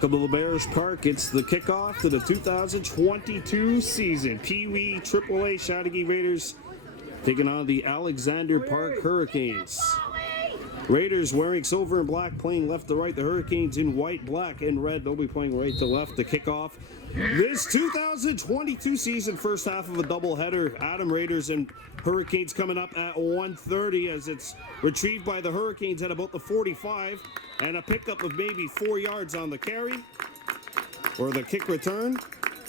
Welcome to LeBear's Park. It's the kickoff to the 2022 season. Peewee AAA Chateauguay Raiders taking on the Alexander Park Hurricanes. Raiders wearing silver and black, playing left to right. The Hurricanes in white, black, and red. They'll be playing right to left to kick off this 2022 season. First half of a doubleheader. Adam, Raiders and Hurricanes coming up at 1:30 as it's retrieved by the Hurricanes at about the 45. And a pickup of maybe 4 yards on the carry or the kick return.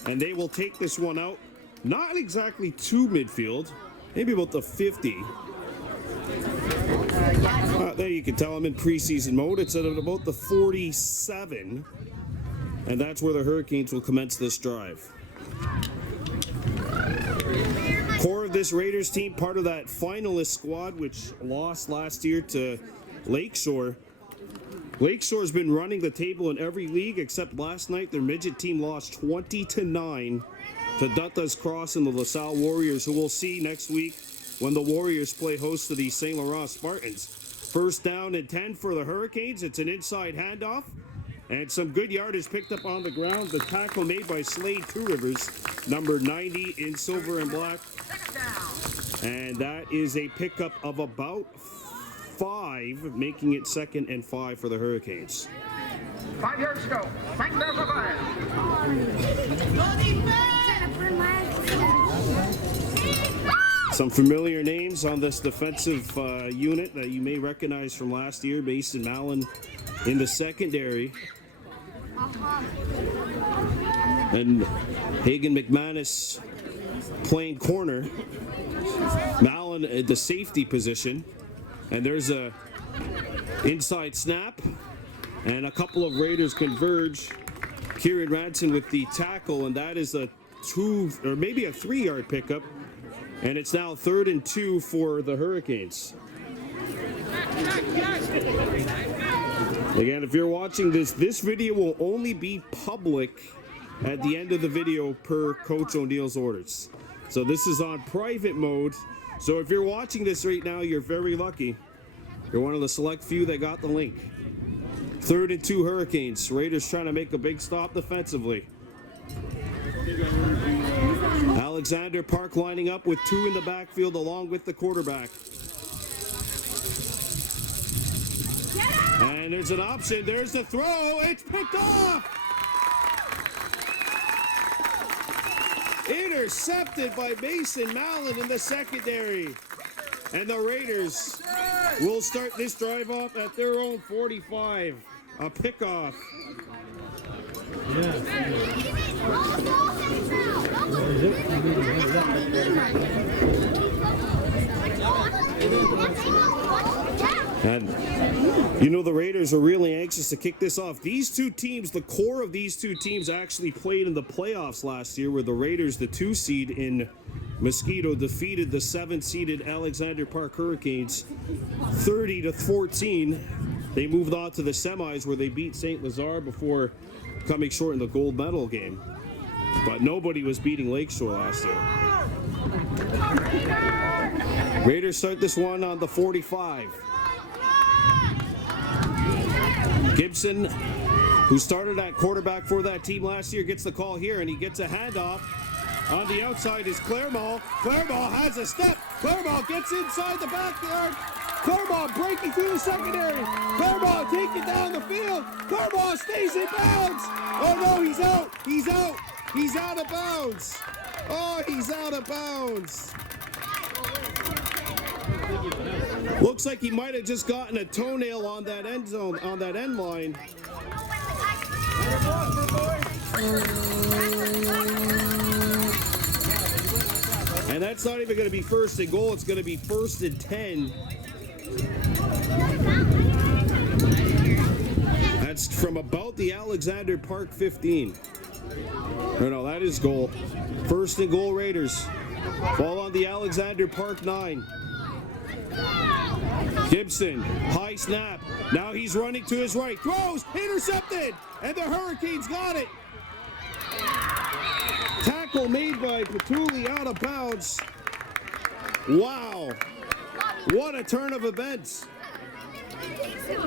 And they will take this one out. Not exactly to midfield, maybe about the 50. There you can tell I'm in preseason mode. It's at about the 47. And that's where the Hurricanes will commence this drive. Core of this Raiders team, part of that finalist squad, which lost last year to Lakeshore. Lakeshore's been running the table in every league except last night. Their midget team lost 20-9 to Duttas Cross and the LaSalle Warriors, who we'll see next week when the Warriors play host to the St. Laurent Spartans. First down and 10 for the Hurricanes. It's an inside handoff. And some good yardage picked up on the ground. The tackle made by Slade Two Rivers, number 90 in silver and black. And that is a pickup of about 5, making it 2nd and 5 for the Hurricanes. 5 yards to go. 5 yards to 5. Some familiar names on this defensive unit that you may recognize from last year. Mason Mallon in the secondary. And Hagan McManus playing corner. Mallon at the safety position. And there's a inside snap. And a couple of Raiders converge. Kieran Ranson with the tackle. And that is a 2 or maybe a 3-yard pickup. And it's now 3rd and 2 for the Hurricanes. Again, if you're watching this video will only be public at the end of the video per Coach O'Neill's orders. So this is on private mode. So if you're watching this right now, you're very lucky. You're one of the select few that got the link. 3rd and 2 Hurricanes. Raiders trying to make a big stop defensively. Alexander Park lining up with 2 in the backfield along with the quarterback. And there's an option. There's the throw. It's picked off. Intercepted by Mason Mallon in the secondary. And the Raiders will start this drive off at their own 45. A pickoff. And you know the Raiders are really anxious to kick this off. These two teams, the core of these two teams actually played in the playoffs last year where the Raiders, the 2 seed in Mosquito, defeated the 7-seeded Alexander Park Hurricanes 30-14. They moved on to the semis where they beat St. Lazare before coming short in the gold medal game. But nobody was beating Lakeshore last year. Raiders start this one on the 45. Gibson, who started at quarterback for that team last year, gets the call here, and he gets a handoff. On the outside is Claremont. Claremont has a step. Claremont gets inside the backyard. Claremont breaking through the secondary. Claremont taking down the field. Claremont stays in bounds. Oh no, he's out. He's out. He's out of bounds. Oh, he's out of bounds. Looks like he might have just gotten a toenail on that end zone, on that end line. And that's not even going to be 1st and goal. It's going to be 1st and 10. That's from about the Alexander Park 15. No, that is goal. 1st and goal Raiders. Ball on the Alexander Park 9. Gibson, high snap. Now he's running to his right. Throws, intercepted, and the Hurricanes got it. Tackle made by Peewee out of bounds. Wow. What a turn of events. All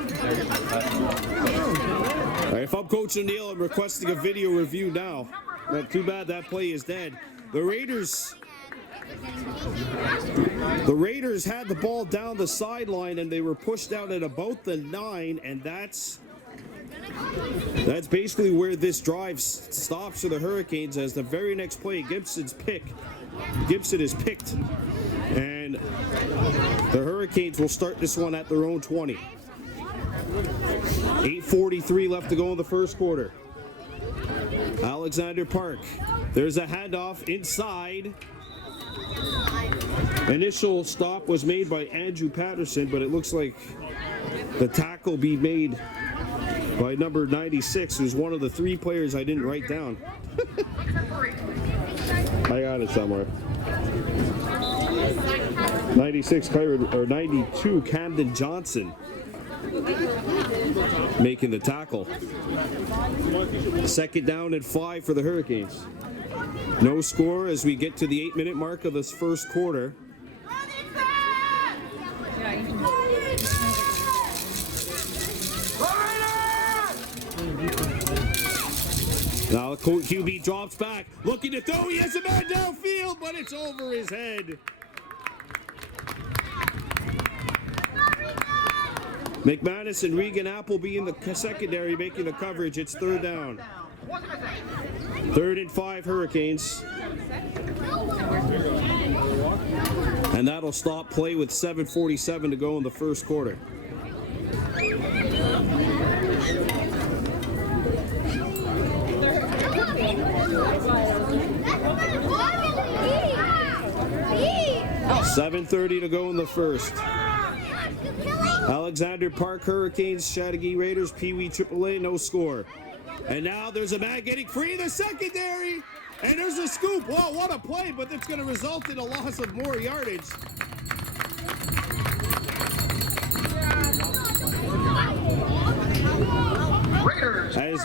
right, if I'm Coach O'Neill, I'm requesting a video review now. Not too bad that play is dead. The Raiders had the ball down the sideline and they were pushed out at about the 9, and that's basically where this drive stops for the Hurricanes, as the very next play, Gibson is picked, and the Hurricanes will start this one at their own 20. 8:43 left to go in the first quarter. Alexander Park. There's a handoff inside. Initial stop was made by Andrew Patterson, but it looks like the tackle be made by number 96, who's one of the 3 players I didn't write down. I got it somewhere. 92 Camden Johnson making the tackle. Second down and 5 for the Hurricanes. No score as we get to the 8-minute mark of this first quarter. Now the QB drops back, looking to throw. He has a man downfield, but it's over his head. McManus and Regan Appleby in the secondary making the coverage. It's third down. 3rd and 5 Hurricanes. And that'll stop play with 7:47 to go in the first quarter. $7:30 to go in the first. Alexander Park Hurricanes, Chateauguay Raiders, Peewee AAA, no score. And now there's a man getting free in the secondary, and there's a scoop. Wow, what a play, but it's going to result in a loss of more yardage. Raiders, As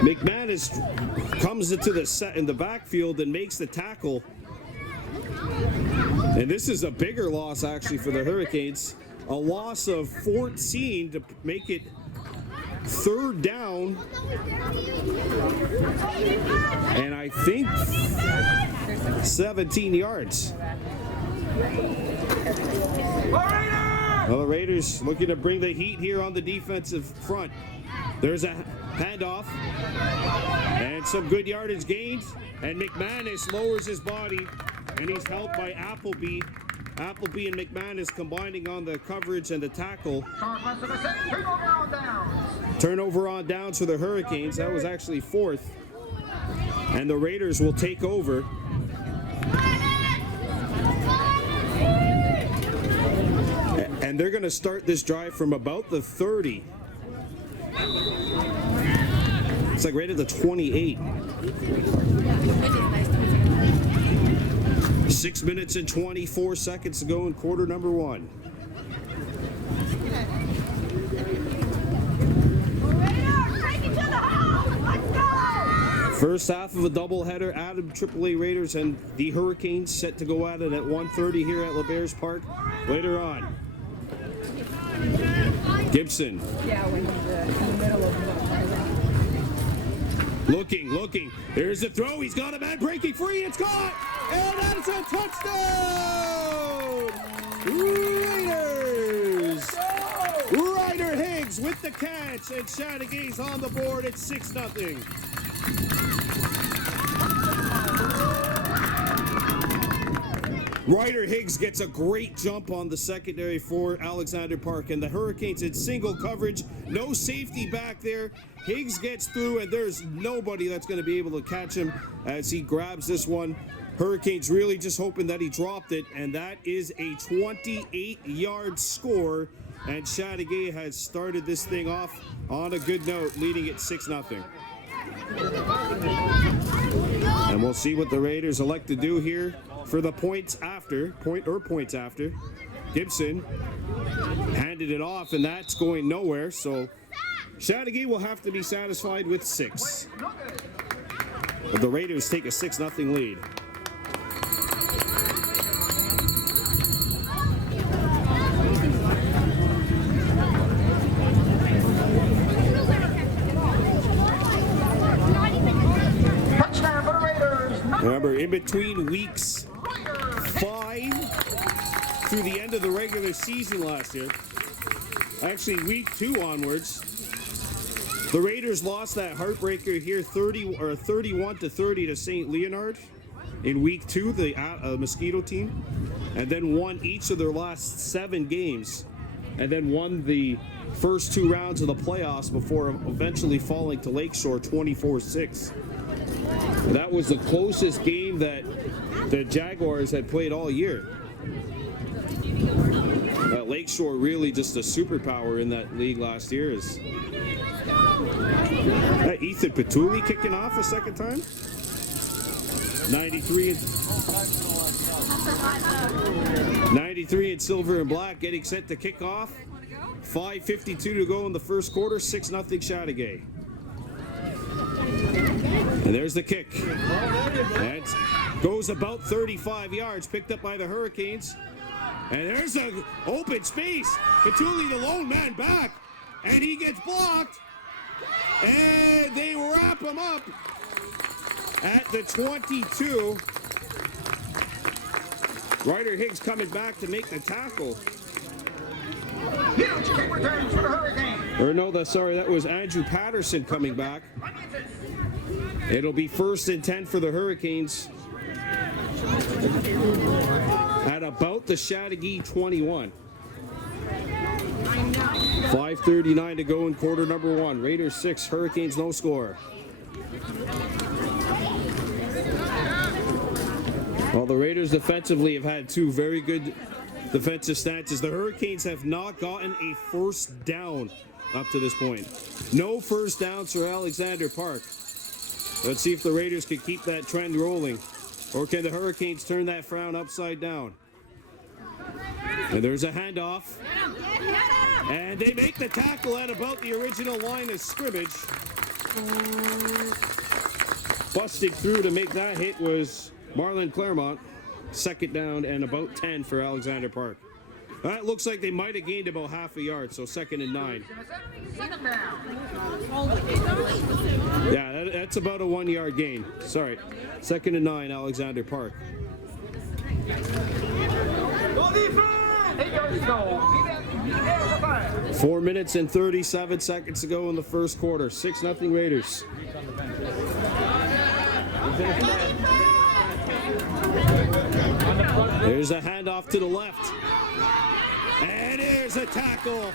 McManus comes into the set in the backfield and makes the tackle. And this is a bigger loss actually for the Hurricanes. A loss of 14 to make it third down. And I think 17 yards. Well, the Raiders looking to bring the heat here on the defensive front. There's a handoff and some good yardage gained. And McManus lowers his body, and he's helped by Appleby. Appleby and McManus combining on the coverage and the tackle. Turnover on downs for the Hurricanes. That was actually 4th. And the Raiders will take over. And they're going to start this drive from about the 30. It's like right at the 28. 6 minutes and 24 seconds to go in quarter number 1. First half of a doubleheader, Adam AAA Raiders and the Hurricanes set to go at it at 1:30 here at LeBears Park. Later on, Gibson. Looking. There's the throw. He's got a man breaking free. It's caught. And that's a touchdown. Raiders. Ryder Higgs with the catch. And Chateaugay's on the board at 6-0. Ryder Higgs gets a great jump on the secondary for Alexander Park, and the Hurricanes in single coverage, no safety back there. Higgs gets through, and there's nobody that's going to be able to catch him as he grabs this one. Hurricanes really just hoping that he dropped it, and that is a 28-yard score, and Chateauguay has started this thing off on a good note, leading it 6-0. And we'll see what the Raiders elect to do here for the points after. Gibson handed it off, and that's going nowhere, so Chateauguay will have to be satisfied with 6. But the Raiders take a 6-0 lead. Remember, in between weeks 5 through the end of the regular season last year, actually week 2 onwards, the Raiders lost that heartbreaker here 31-30 to St. Leonard in week 2, the Mosquito team, and then won each of their last 7 games, and then won the first 2 rounds of the playoffs before eventually falling to Lakeshore 24-6. That was the closest game that the Jaguars had played all year. Lakeshore really just a superpower in that league last year. Is Ethan Peewee kicking off a second time? 93 in silver and black, getting set to kick off. 5:52 to go in the first quarter, 6-0 Chateauguay. And there's the kick. That goes about 35 yards, picked up by the Hurricanes. And there's an open space. Peewee, the lone man, back. And he gets blocked. And they wrap him up at the 22. Ryder Higgs coming back to make the tackle. Huge kick returns for the Hurricanes. Or no, that was Andrew Patterson coming back. It'll be 1st and 10 for the Hurricanes at about the Chateauguay 21. 5:39 to go in quarter number 1. Raiders 6, Hurricanes no score. Well, the Raiders defensively have had 2 very good defensive stances. The Hurricanes have not gotten a first down up to this point. No first downs for Alexander Park. Let's see if the Raiders can keep that trend rolling. Or can the Hurricanes turn that frown upside down? And there's a handoff. And they make the tackle at about the original line of scrimmage. Busting through to make that hit was Marlon Claremont. 2nd down and about 10 for Alexander Park. That looks like they might have gained about half a yard, so 2nd and 9. Second down. Yeah, that's about a 1-yard gain. Sorry. 2nd and 9, Alexander Park. 8 yards to go. 4 minutes and 37 seconds to go in the first quarter. 6-0 Raiders. There's a handoff to the left. And here's a tackle.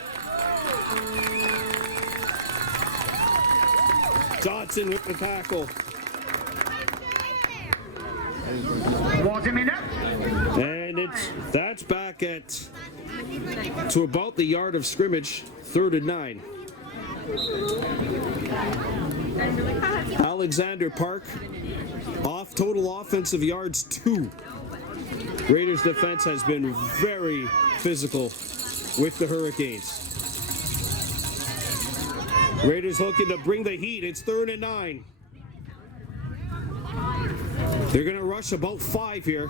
Johnson with the tackle. And that's back to about the yard of scrimmage, 3rd and 9. Alexander Park off total offensive yards 2. Raiders defense has been very physical with the Hurricanes. Raiders looking to bring the heat. It's 3rd and 9. They're going to rush about 5 here.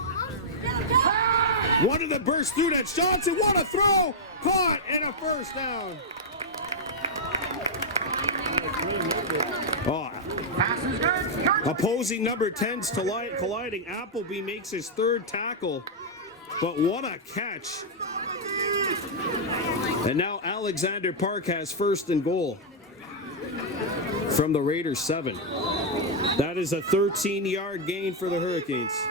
One of them burst through. That's Johnson. What a throw! Caught and a first down. Oh. Pass is good. Opposing number 10's colliding. Appleby makes his 3rd tackle. But what a catch. And now Alexander Park has 1st and goal from the Raiders 7. That is a 13-yard gain for the Hurricanes.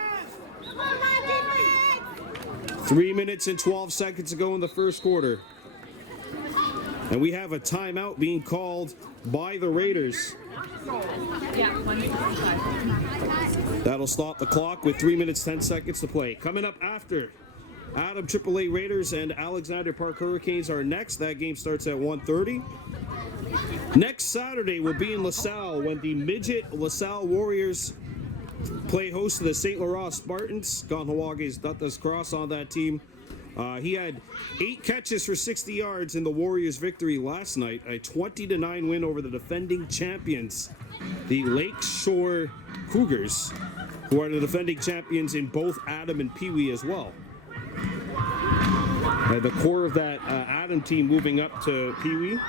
3 minutes and 12 seconds to go in the first quarter. And we have a timeout being called by the Raiders. That'll stop the clock with 3 minutes, 10 seconds to play. Coming up after Adam AAA Raiders and Alexander Park Hurricanes are next. That game starts at 1:30. Next Saturday will be in LaSalle when the midget LaSalle Warriors play host to the St. Laurent Spartans. Ganhawage's Datas Cross on that team. He had 8 catches for 60 yards in the Warriors' victory last night. A 20-9 win over the defending champions, the Lakeshore Cougars, who are the defending champions in both Adam and Peewee as well. The core of that Adam team moving up to Peewee.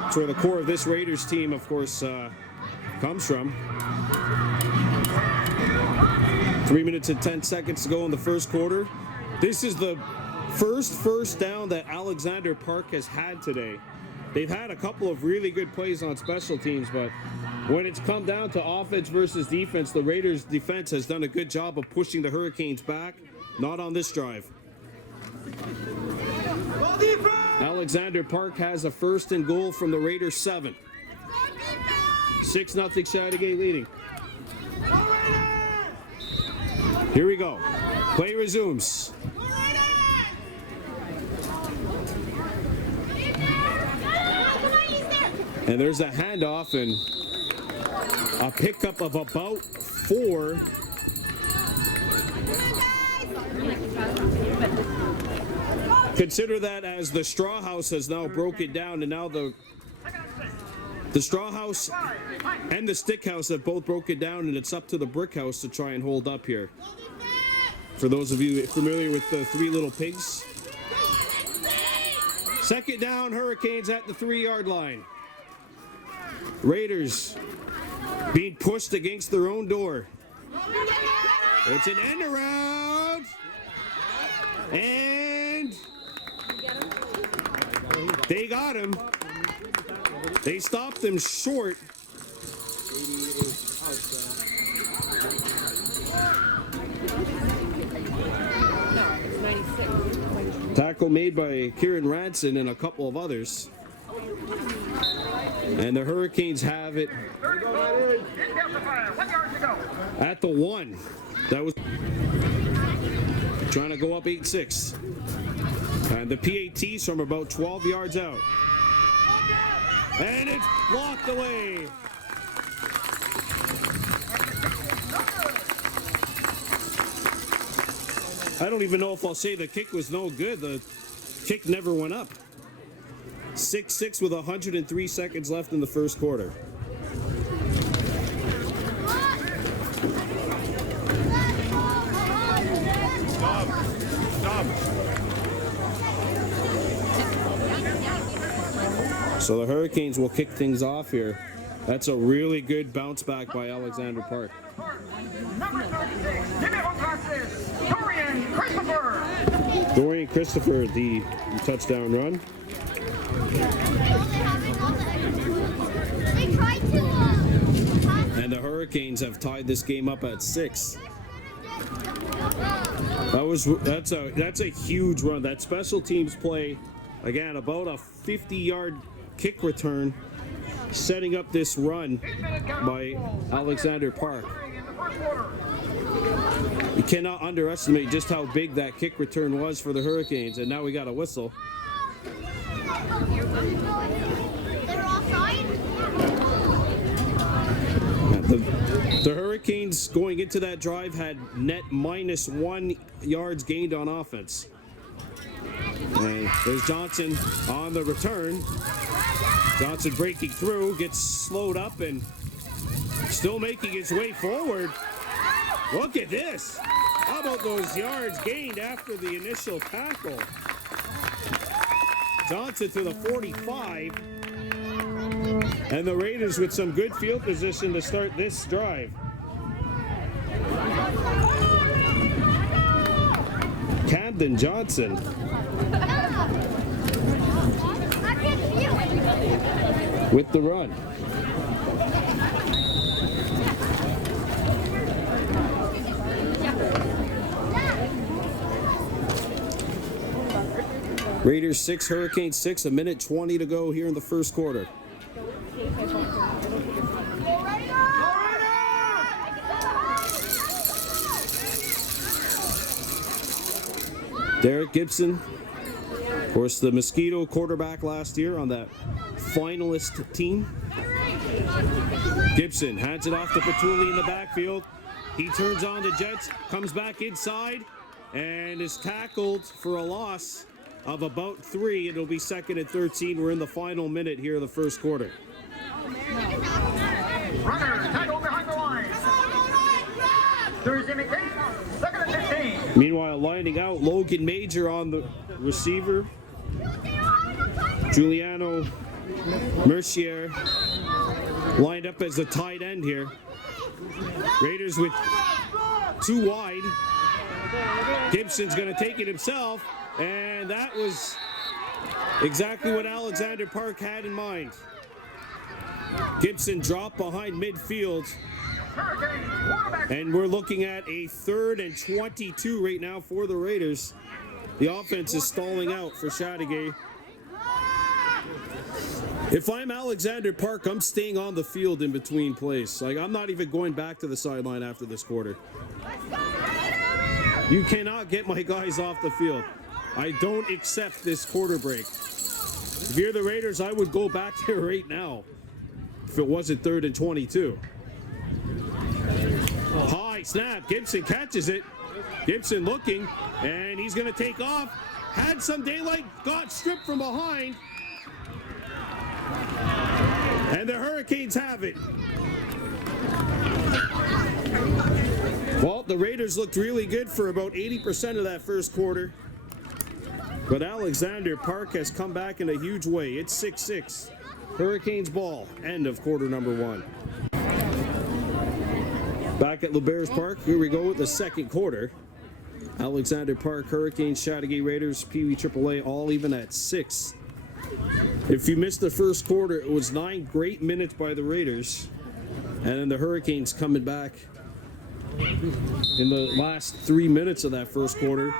That's where the core of this Raiders team, of course, comes from. 3 minutes and 10 seconds to go in the first quarter. This is the first down that Alexander Park has had today. They've had a couple of really good plays on special teams, but when it's come down to offense versus defense, the Raiders' defense has done a good job of pushing the Hurricanes back. Not on this drive. Alexander Park has a 1st and goal from the Raiders 7. 6-0 Chateauguay leading. Here we go. Play resumes. And there's a handoff and a pickup of about 4. Consider that as the Straw House has now broken down, and now the Straw House and the Stick House have both broken down, and it's up to the Brick House to try and hold up here. For those of you familiar with the 3 Little Pigs. 2nd down, Hurricanes at the 3-yard line. Raiders being pushed against their own door. It's an end around. And they got him. They stopped him short. Tackle made by Kieran Ranson and a couple of others. And the Hurricanes have it at the 1. That was trying to go up 8-6. And the PATs from about 12 yards out. And it's blocked away. I don't even know if I'll say the kick was no good. The kick never went up. 6-6 with 103 seconds left in the first quarter. Stop. So the Hurricanes will kick things off here. That's a really good bounce back by Alexander Park. Dorian Christopher, the touchdown run. And the Hurricanes have tied this game up at 6. That's a huge run. That special teams play, again, about a 50-yard kick return, setting up this run by Alexander Park. You cannot underestimate just how big that kick return was for the Hurricanes, and now we got a whistle. The Hurricanes going into that drive had net -1 yards gained on offense. And there's Johnson on the return. Johnson breaking through, gets slowed up and still making his way forward. Look at this. How about those yards gained after the initial tackle? Johnson to the 45. And the Raiders with some good field position to start this drive. Camden Johnson. With the run. Raiders 6, Hurricanes 6, 1:20 to go here in the first quarter. Derek Gibson, of course, the Mosquito quarterback last year on that finalist team. Gibson hands it off to Peewee in the backfield. He turns on the Jets, comes back inside, and is tackled for a loss of about 3. It'll be 2nd and 13. We're in the final minute here of the first quarter. Runner tackled behind the line. Thursday McCain, 2nd and 15. Meanwhile, lining out, Logan Major on the receiver. Giuliano Mercier lined up as the tight end here. Raiders with too wide. Gibson's going to take it himself, and that was exactly what Alexander Park had in mind. Gibson dropped behind midfield, and we're looking at a 3rd and 22 right now for the Raiders. The offense is stalling out for Chateauguay. If I'm Alexander Park, I'm staying on the field in between plays. Like, I'm not even going back to the sideline after this quarter. You cannot get my guys off the field. I don't accept this quarter break. If you're the Raiders, I would go back there right now if it wasn't 3rd and 22. High snap. Gibson catches it. Gibson looking, and he's going to take off. Had some daylight, got stripped from behind. And the Hurricanes have it. Well, the Raiders looked really good for about 80% of that first quarter. But Alexander Park has come back in a huge way. It's 6-6. Hurricanes ball. End of quarter number 1. Back at LeBears Park, here we go with the second quarter. Alexander Park, Hurricanes, Chateauguay Raiders, Peewee AAA, all even at 6. If you missed the first quarter, it was 9 great minutes by the Raiders. And then the Hurricanes coming back in the last 3 minutes of that first quarter.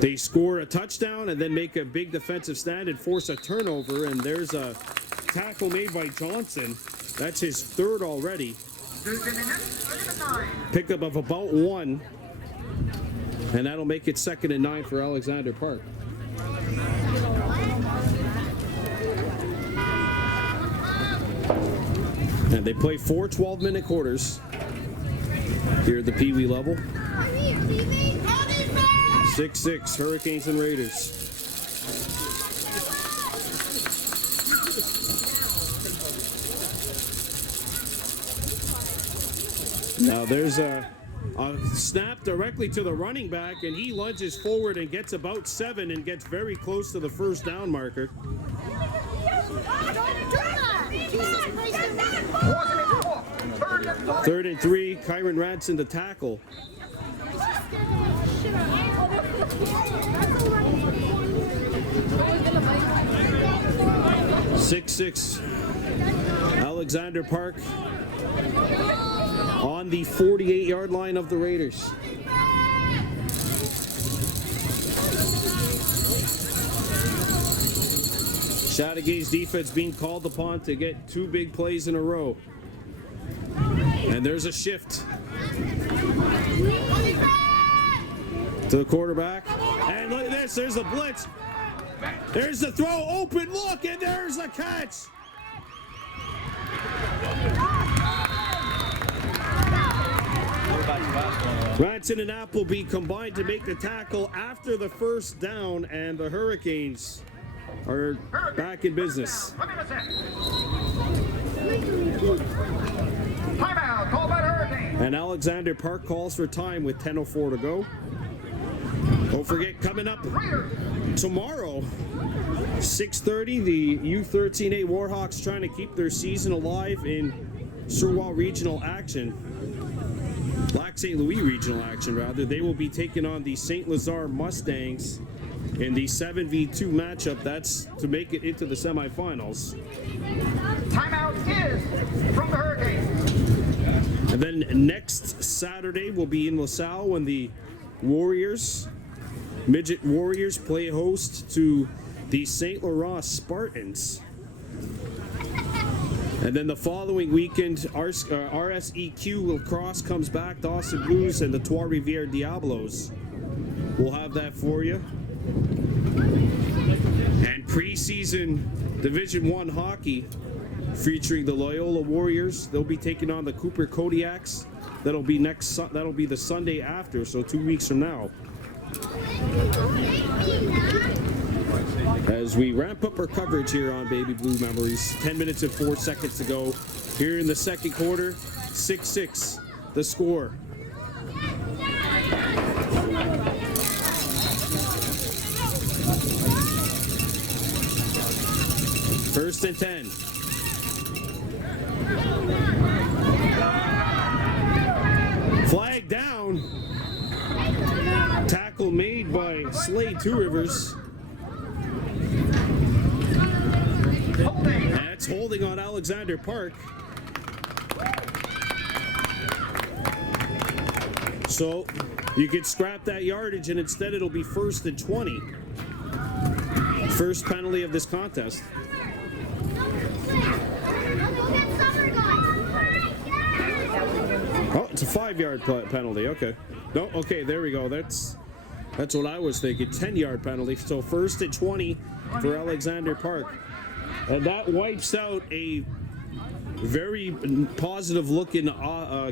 They score a touchdown and then make a big defensive stand and force a turnover. And there's a tackle made by Johnson. That's his 3rd already. Pickup of about 1. And that'll make it 2nd and 9 for Alexander Park. And they play 4 12-minute quarters here at the Peewee level. 6-6, Hurricanes and Raiders. Now there's a snap directly to the running back, and he lunges forward and gets about 7 and gets very close to the first down marker. 3rd and 3, Kyron Radson to tackle. 6-6, Alexander Park on the 48-yard line of the Raiders. Chateaugay's defense being called upon to get 2 big plays in a row. And there's a shift to the quarterback. And look at this, there's a blitz. There's the throw, open look, and there's a catch. Ranson and Appleby combined to make the tackle after the first down, and the Hurricanes are back in business. Timeout called by the Hurricanes. And Alexander Park calls for time with 10:04 to go. Don't forget, coming up tomorrow, 6:30, the U13A Warhawks trying to keep their season alive in Surwa Regional action. Lac St. Louis Regional action, rather. They will be taking on the St. Lazare Mustangs in the 7v2 matchup. That's to make it into the semifinals. Timeout is from the Hurricanes. And then next Saturday we'll be in LaSalle when the Warriors, Midget Warriors, play host to the St. Laurent Spartans. And then the following weekend, RSEQ lacrosse comes back, Dawson Blues and the Trois-Rivières Diablos. We'll have that for you. And preseason Division I hockey featuring the Loyola Warriors. They'll be taking on the Cooper Kodiaks. That'll be the Sunday after, so 2 weeks from now. As we ramp up our coverage here on Baby Blue Memories, 10 minutes and 4 seconds to go here in the second quarter. 6-6, the score. First and 10. Flag Slade Two Rivers. Holding. That's holding on Alexander Park. So you could scrap that yardage and instead it'll be 1st and 20. First penalty of this contest. Oh, it's a 5-yard penalty. Okay. No, okay, there we go. That's what I was thinking. 10-yard penalty. So 1st and 20 for Alexander Park. And that wipes out a very positive looking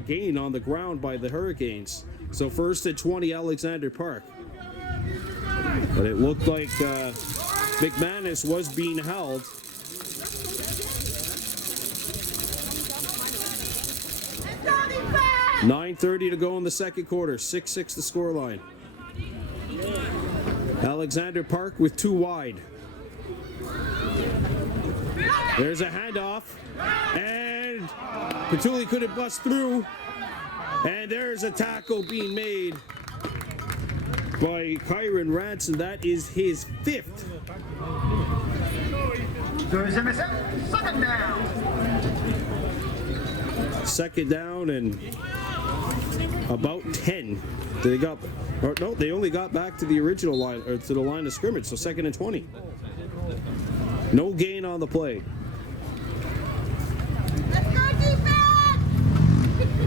gain on the ground by the Hurricanes. So 1st and 20 Alexander Park. But it looked like McManus was being held. .9:30 to go in the second quarter. 6-6 the scoreline. Alexander Park with 2 wide. There's a handoff, and Peewee couldn't bust through, and there's a tackle being made by Kyron Ranson. That is his 5th. Second down. Second down and about 10. They only got back to the original line, or to the line of scrimmage, so 2nd and 20. No gain on the play.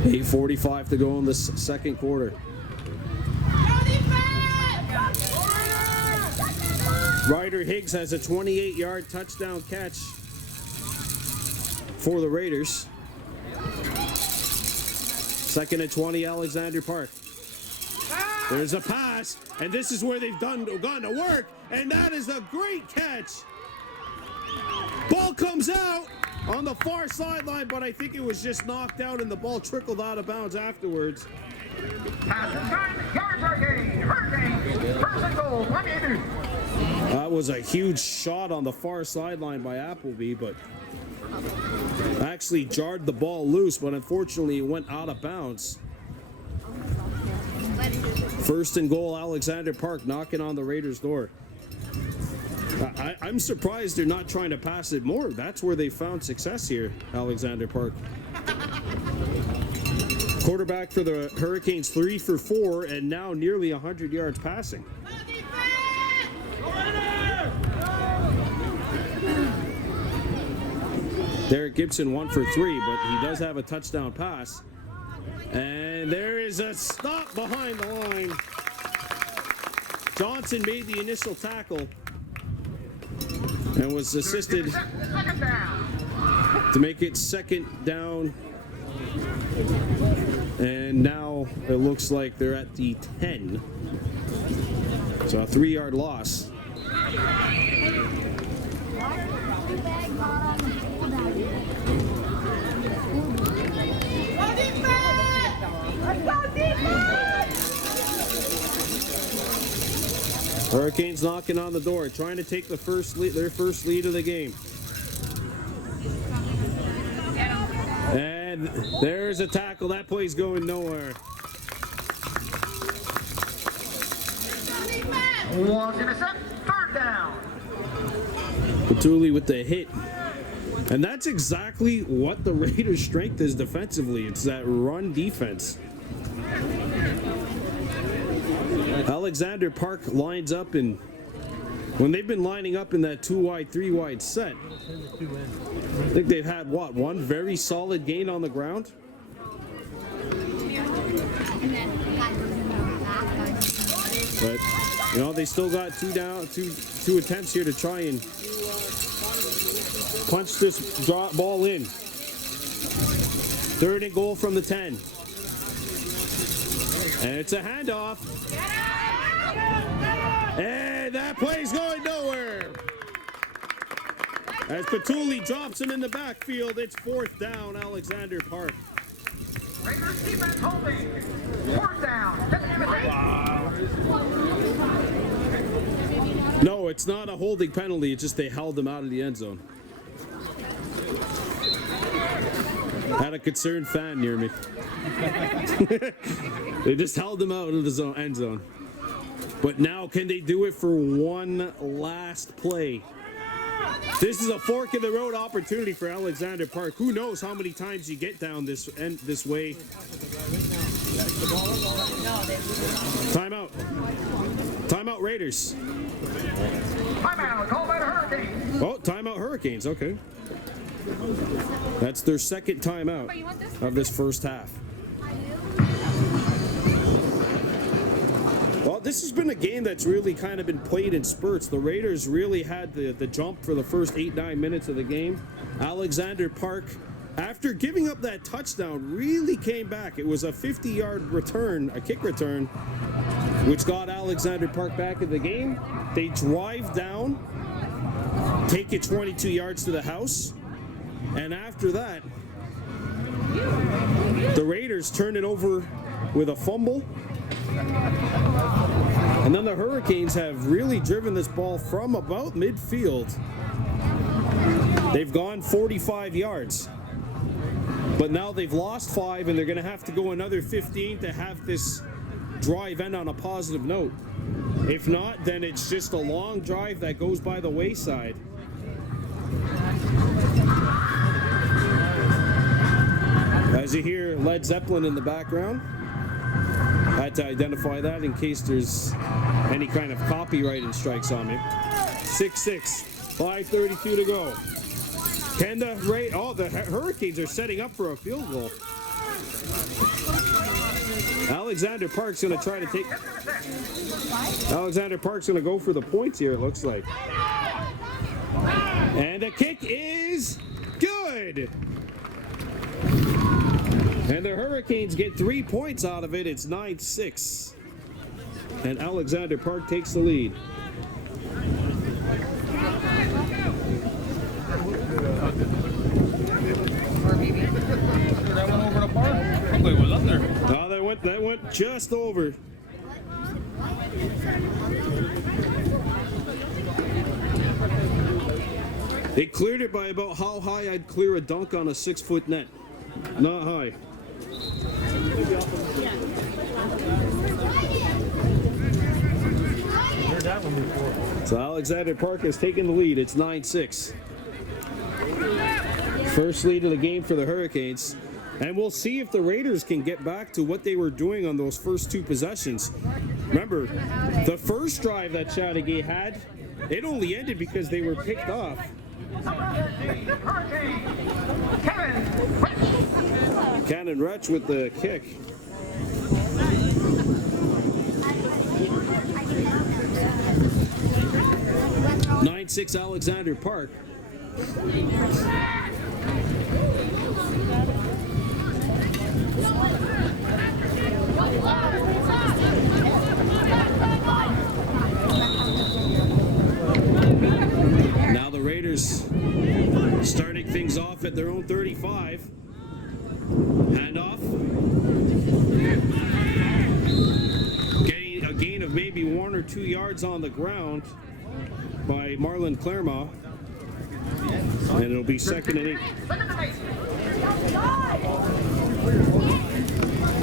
8:45 to go in the second quarter. Ryder Higgs has a 28-yard touchdown catch for the Raiders. 2nd and 20, Alexander Park. There's a pass, and this is where they've gone to work, and that is a great catch. Ball comes out on the far sideline, but I think it was just knocked out, and the ball trickled out of bounds afterwards. Pass is good. Yards are gained. Hurricanes. 1st and goal. 28. That was a huge shot on the far sideline by Appleby, but actually jarred the ball loose, but unfortunately it went out of bounds. 1st and goal, Alexander Park knocking on the Raiders' door. I'm surprised they're not trying to pass it more. That's where they found success here, Alexander Park. Quarterback for the Hurricanes, 3 for 4, and now nearly 100 yards passing. Derek Gibson 1 for 3, but he does have a touchdown pass. And there is a stop behind the line. Johnson made the initial tackle and was assisted to make it 2nd down. And now it looks like they're at the 10. So a 3-yard loss. Hurricanes knocking on the door, trying to take their first lead of the game. And there's a tackle. That play's going nowhere. Was intercept. 3rd down. Peewee with the hit. And that's exactly what the Raiders' strength is defensively. It's that run defense. Alexander Park lines up, and when they've been lining up in that 2 wide, 3 wide set, I think they've had, one very solid gain on the ground? But, they still got two attempts here to try and punch this ball in. 3rd and goal from the 10. And it's a handoff. And that play's going nowhere. As Peewee drops him in the backfield, it's 4th down, Alexander Park. Raiders defense holding. 4th down. Wow. No, it's not a holding penalty. It's just they held him out of the end zone. Had a concerned fan near me. They just held him out of the end zone. But now can they do it for one last play? This is a fork in the road opportunity for Alexander Park. Who knows how many times you get down this way. Timeout. Timeout Raiders. Timeout, call by the Hurricanes. Oh, timeout Hurricanes, okay. That's their second timeout of this first half. Well, this has been a game that's really kind of been played in spurts. The Raiders really had the jump for the first 8-9 minutes of the game. Alexander Park, after giving up that touchdown, really came back. It was a 50-yard return, a kick return, which got Alexander Park back in the game. They drive down, take it 22 yards to the house, and after that, the Raiders turn it over with a fumble. And then the Hurricanes have really driven this ball from about midfield. They've gone 45 yards. But now they've lost 5, and they're going to have to go another 15 to have this drive end on a positive note. If not, then it's just a long drive that goes by the wayside. As you hear Led Zeppelin in the background. I had to identify that in case there's any kind of copyrighted strikes on me. 6-6, 5:32 to go. Can the the Hurricanes are setting up for a field goal. Alexander Park's going to try to take... Alexander Park's going to go for the points here, it looks like. And the kick is good. And the Hurricanes get 3 points out of it. It's 9-6. And Alexander Park takes the lead. That went over the bar? Probably was under. Oh, that went just over. They cleared it by about how high I'd clear a dunk on a 6-foot net. Not high. So Alexander Park has taken the lead. It's 9-6. First lead of the game for the Hurricanes. And we'll see if the Raiders can get back to what they were doing on those first 2 possessions. Remember, the first drive that Chateauguay had, it only ended because they were picked off. Cannon Retch with the kick. (9-6) Alexander Park. Now the Raiders starting things off at their own 35. Handoff. Getting a gain of maybe 1 or 2 yards on the ground by Marlon Clermont. And it'll be 2nd and 8.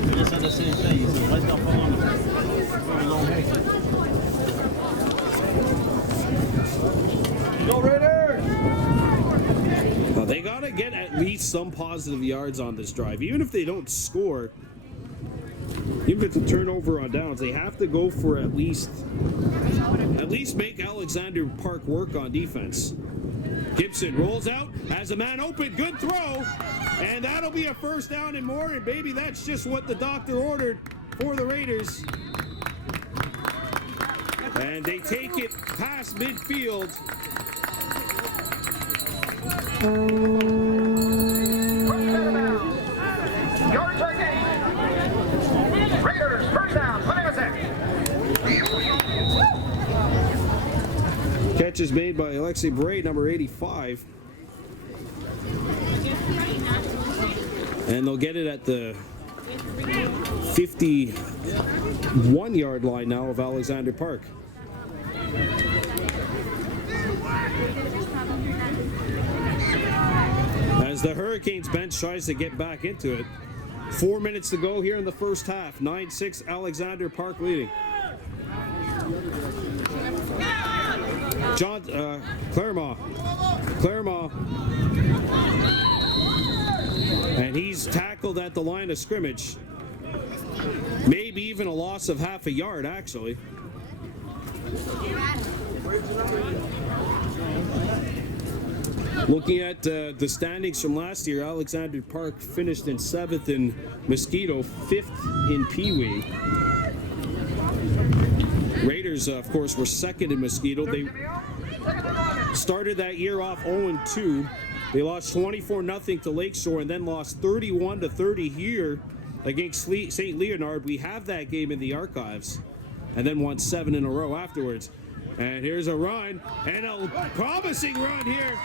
They just said the same thing. He said, let's not fall on the long hay. Go Raiders! Well, they got to get at least some positive yards on this drive. Even if they don't score, even if it's a turnover on downs, they have to go for at least make Alexander Park work on defense. Gibson rolls out, has a man open, good throw, and that'll be a first down and more, and baby, that's just what the doctor ordered for the Raiders. And they take it past midfield. Yards are gained. Raiders, first down, 20 seconds. Catch is made by Alexei Bray, number 85. And they'll get it at the 51-yard line now of Alexander Park. As the Hurricanes bench tries to get back into it. 4 minutes to go here in the first half. 9-6 Alexander Park leading. Claremont. And he's tackled at the line of scrimmage. Maybe even a loss of half a yard, actually. Looking at the standings from last year, Alexander Park finished in 7th in Mosquito, 5th in Peewee. Raiders, of course, were 2nd in Mosquito. They started that year off 0-2. They lost 24-0 to Lakeshore and then lost 31-30 here against St. Leonard. We have that game in the archives, and then won 7 in a row afterwards. And here's a run, and a promising run here.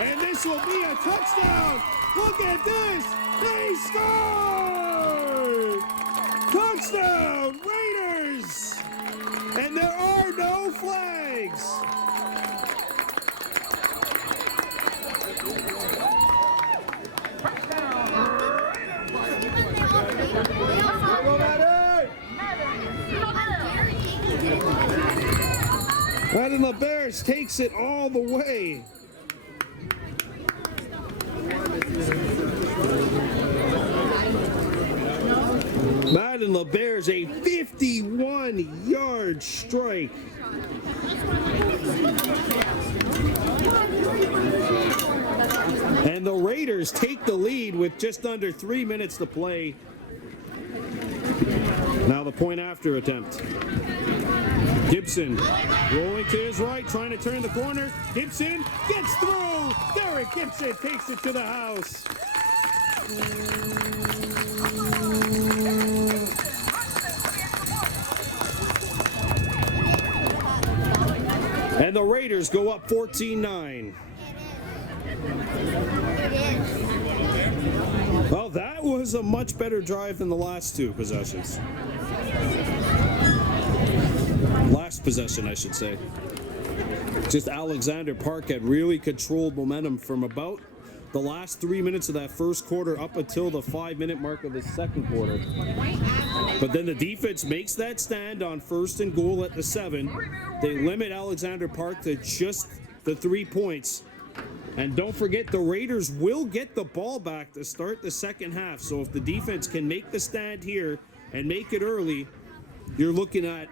And this will be a touchdown. Look at this. They scored! Touchdown, Raiders! And there are no flags. Madden LaBears takes it all the way. Madden LaBears, a 51-yard strike. And the Raiders take the lead with just under 3 minutes to play. Now the point after attempt. Gibson rolling to his right, trying to turn the corner. Gibson gets through. Derek Gibson takes it to the house. And the Raiders go up 14-9. Well, that was a much better drive than the last two possessions. Last possession, I should say. Just Alexander Park had really controlled momentum from about the last 3 minutes of that first quarter up until the 5-minute mark of the second quarter. But then the defense makes that stand on 1st and goal at the 7. They limit Alexander Park to just the 3 points. And don't forget, the Raiders will get the ball back to start the second half. So if the defense can make the stand here and make it early, you're looking at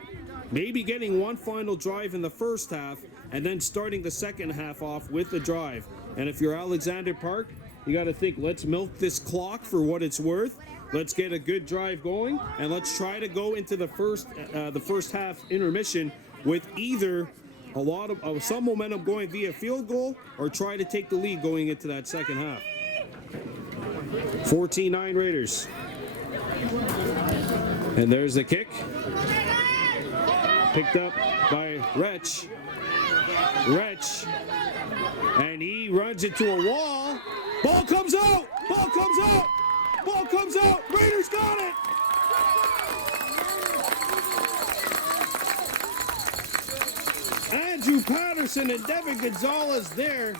maybe getting one final drive in the first half and then starting the second half off with the drive. And if you're Alexander Park, you got to think, let's milk this clock for what it's worth. Let's get a good drive going, and let's try to go into the first half intermission with either a lot of some momentum going via field goal or try to take the lead going into that second half. 14-9 Raiders. And there's the kick. Picked up by Wretch. And he runs into a wall. Ball comes out! Ball comes out! Ball comes out! Raiders got it! Andrew Patterson and Devin Gonzalez there,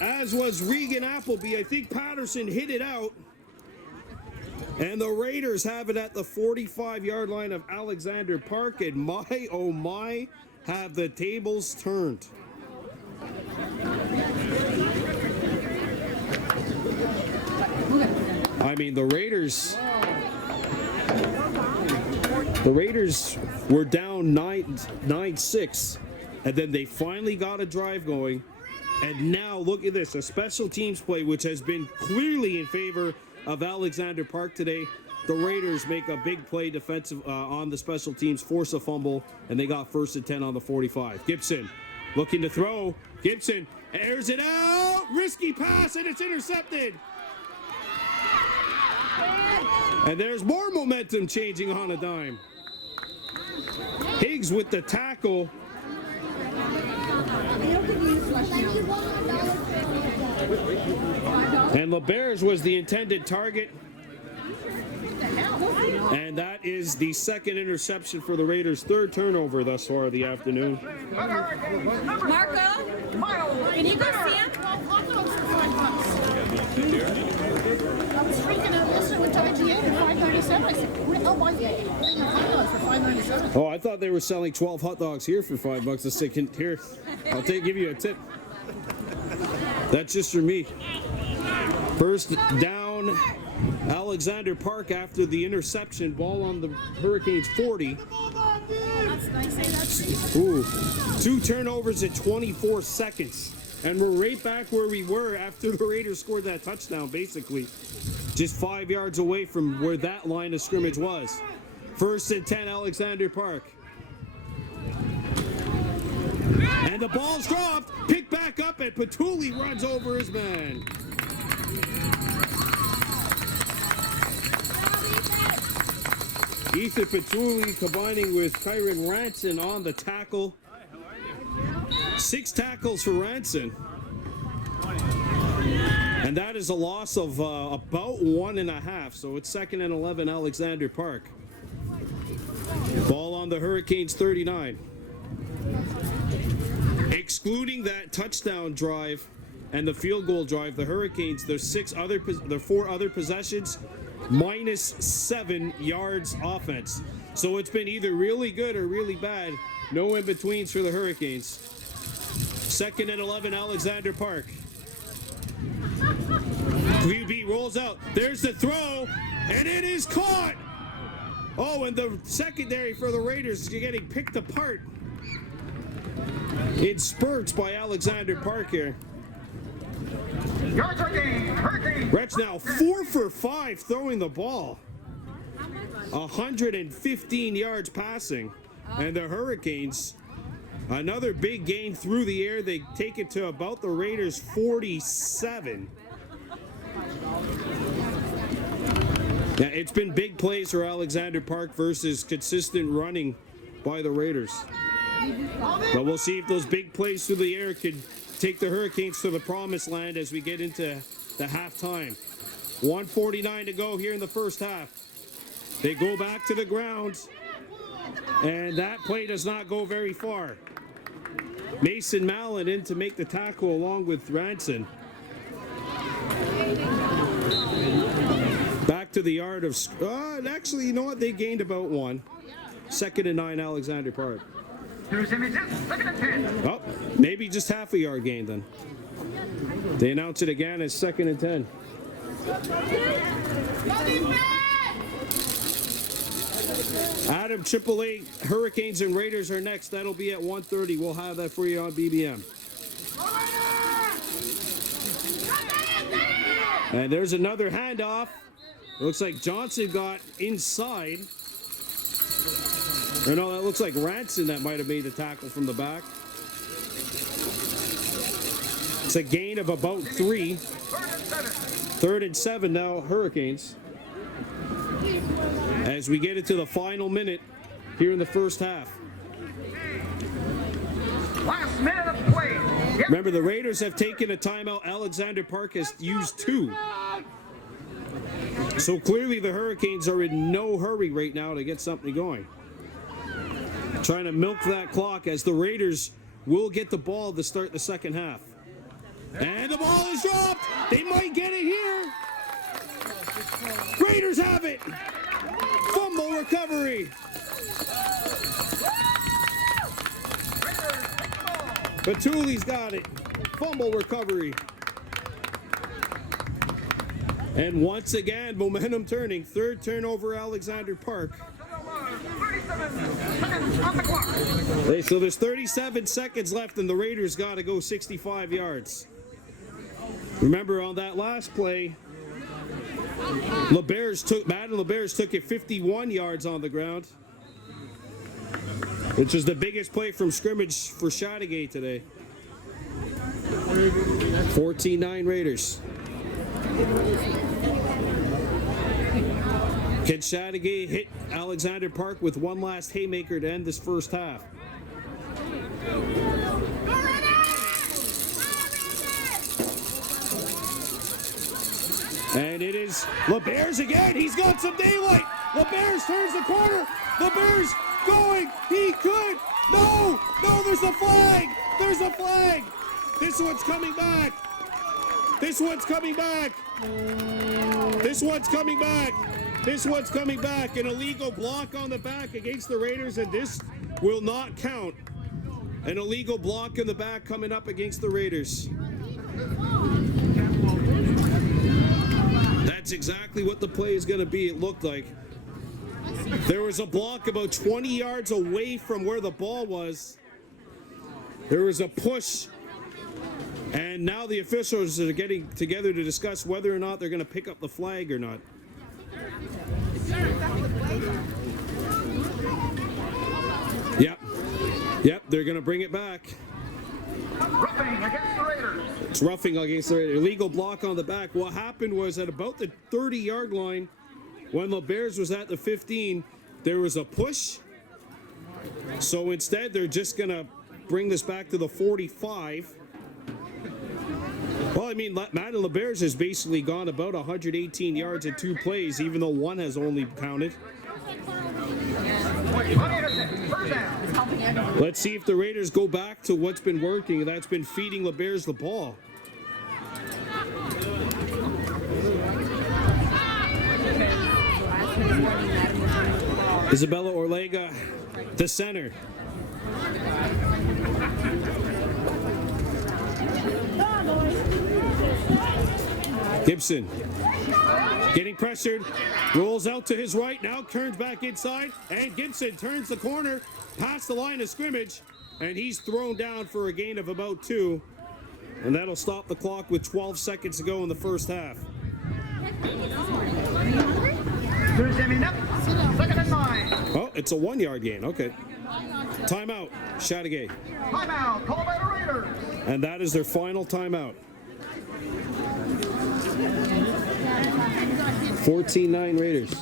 as was Regan Appleby. I think Patterson hit it out. And the Raiders have it at the 45-yard line of Alexander Park. And my, oh my, have the tables turned. I mean, the Raiders were down 9-6, and then they finally got a drive going. And now look at this, a special teams play, which has been clearly in favor of Alexander Park today. The Raiders make a big play defensive on the special teams, force a fumble, and they got 1st and 10 on the 45. Gibson looking to throw. Gibson airs it out. Risky pass, and it's intercepted. And there's more momentum changing on a dime. Higgs with the tackle. And LaBears was the intended target. And that is the second interception for the Raiders. 3rd turnover thus far of the afternoon. Marco, can you go see him? I was freaking out yesterday with IGA at 597. I said, where the hell was it? $5 for $597. Oh, I thought they were selling 12 hot dogs here for $5. Let's say, here, give you a tip. That's just for me. First down, Alexander Park after the interception. Ball on the Hurricanes 40. Ooh, 2 turnovers in 24 seconds. And we're right back where we were after the Raiders scored that touchdown, basically. Just 5 yards away from where that line of scrimmage was. First and 10, Alexander Park. And the ball's dropped. Picked back up, and Peewee runs over his man. Ethan Peewee combining with Kyron Ranson on the tackle. 6 tackles for Ranson. And that is a loss of about 1.5. So it's 2nd and 11, Alexander Park. Ball on the Hurricanes 39. Excluding that touchdown drive and the field goal drive, the Hurricanes, their 4 other possessions, -7 yards offense. So it's been either really good or really bad. No in-betweens for the Hurricanes. 2nd and 11, Alexander Park. QB rolls out. There's the throw, and it is caught. Oh, and the secondary for the Raiders is getting picked apart in spurts by Alexander Park here. Yards are gained. Hurricanes. Reds now 4 for 5 throwing the ball. 115 yards passing. And the Hurricanes, another big gain through the air. They take it to about the Raiders 47. Yeah, it's been big plays for Alexander Park versus consistent running by the Raiders. But we'll see if those big plays through the air could take the Hurricanes to the promised land as we get into the halftime. 1:49 to go here in the first half. They go back to the ground, and that play does not go very far. Mason Mallon in to make the tackle along with Ranson. Back to the yard of... actually, you know what? They gained about 1. 2nd and 9, Alexander Park. Here's images. 2nd and 10. Oh, maybe just half a yard gain then. They announce it again as 2nd and 10. Adam, AAA, Hurricanes and Raiders are next. That'll be at 1:30. We'll have that for you on BBM. And there's another handoff. Looks like Johnson got inside. Or no, that looks like Ranson that might have made the tackle from the back. It's a gain of about 3. 3rd and 7 now, Hurricanes. As we get into the final minute here in the first half. Last minute of play. Yep. Remember, the Raiders have taken a timeout. Alexander Park has used 2. So clearly the Hurricanes are in no hurry right now to get something going. Trying to milk that clock as the Raiders will get the ball to start the second half. And the ball is dropped. They might get it here. Raiders have it. Fumble recovery. Pewee's got it. Fumble recovery. And once again, momentum turning. 3rd turnover, Alexander Park. 37 seconds on the clock. So there's 37 seconds left, and the Raiders got to go 65 yards. Remember, on that last play, Madden LeBears took it 51 yards on the ground, which is the biggest play from scrimmage for Chateauguay today. 14-9 Raiders. Can Chateauguay hit Alexander Park with one last haymaker to end this first half? And it is LeBears again. He's got some daylight. LeBears turns the corner. LeBears going. He could. No, there's a flag. There's a flag. This one's coming back. This one's coming back. This one's coming back. This one's coming back. An illegal block on the back against the Raiders, and this will not count. An illegal block in the back coming up against the Raiders. That's exactly what the play is going to be, it looked like. There was a block about 20 yards away from where the ball was. There was a push. And now the officials are getting together to discuss whether or not they're going to pick up the flag or not. Yep, they're going to bring it back. Roughing against the Raiders. It's roughing against the Raiders. Illegal block on the back. What happened was at about the 30-yard line, when the Bears was at the 15, there was a push. So instead, they're just going to bring this back to the 45. Well, I mean, Matt and LeBears has basically gone about 118 yards in 2 plays, even though one has only counted. Let's see if the Raiders go back to what's been working, and that's been feeding LeBears the ball. Isabella Orlega, the center. Gibson getting pressured, rolls out to his right, now turns back inside, and Gibson turns the corner past the line of scrimmage, and he's thrown down for a gain of about 2, and that'll stop the clock with 12 seconds to go in the first half. Oh, it's a 1-yard gain. Okay. Timeout, Chateauguay. Timeout, called by the Raiders. And that is their final timeout. 14-9 Raiders.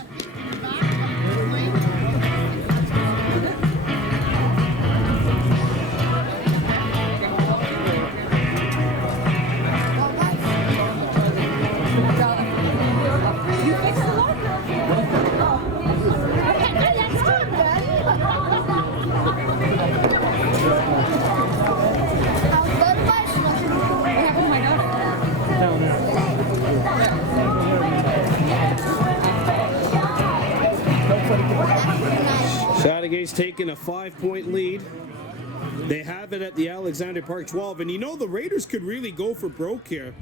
Chateaugay's taking a 5-point lead. They have it at the Alexander Park 12, and you know the Raiders could really go for broke here.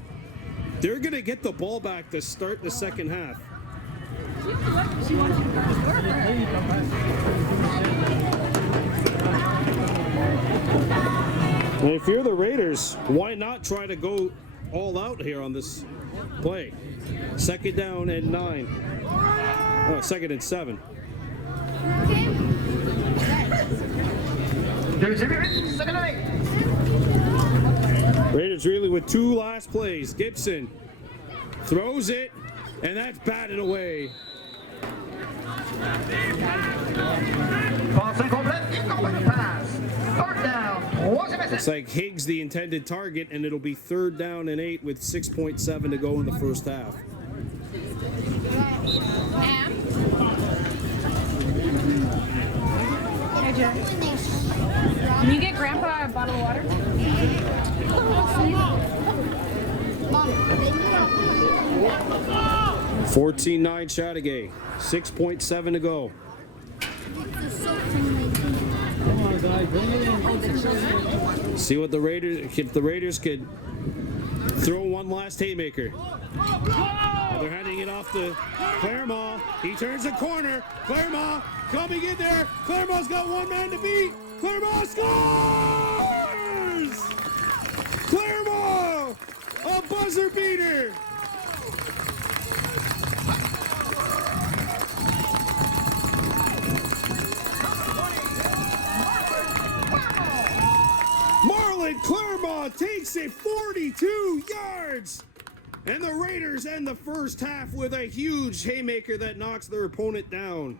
They're going to get the ball back to start the second half. And if you're the Raiders, why not try to go all out here on this play? Second down and 9. Oh, second and 7. Second and 8. Raiders really with 2 last plays. Gibson throws it, and that's batted away. Pass incomplete. Incomplete pass. Third down. Was a message. Looks like Higgs the intended target, and it'll be 3rd down and 8 with 6.7 to go in the first half. Hey, Jack. Can you get Grandpa a bottle of water? 14-9 Chateauguay. 6.7 to go. See what the Raiders, if the Raiders could throw one last haymaker. They're handing it off to Claremont. He turns the corner. Claremont coming in there. Claremont's got one man to beat. Claremont scores! Claremont, a buzzer beater. Marlon Claremont takes it 42 yards. And the Raiders end the first half with a huge haymaker that knocks their opponent down.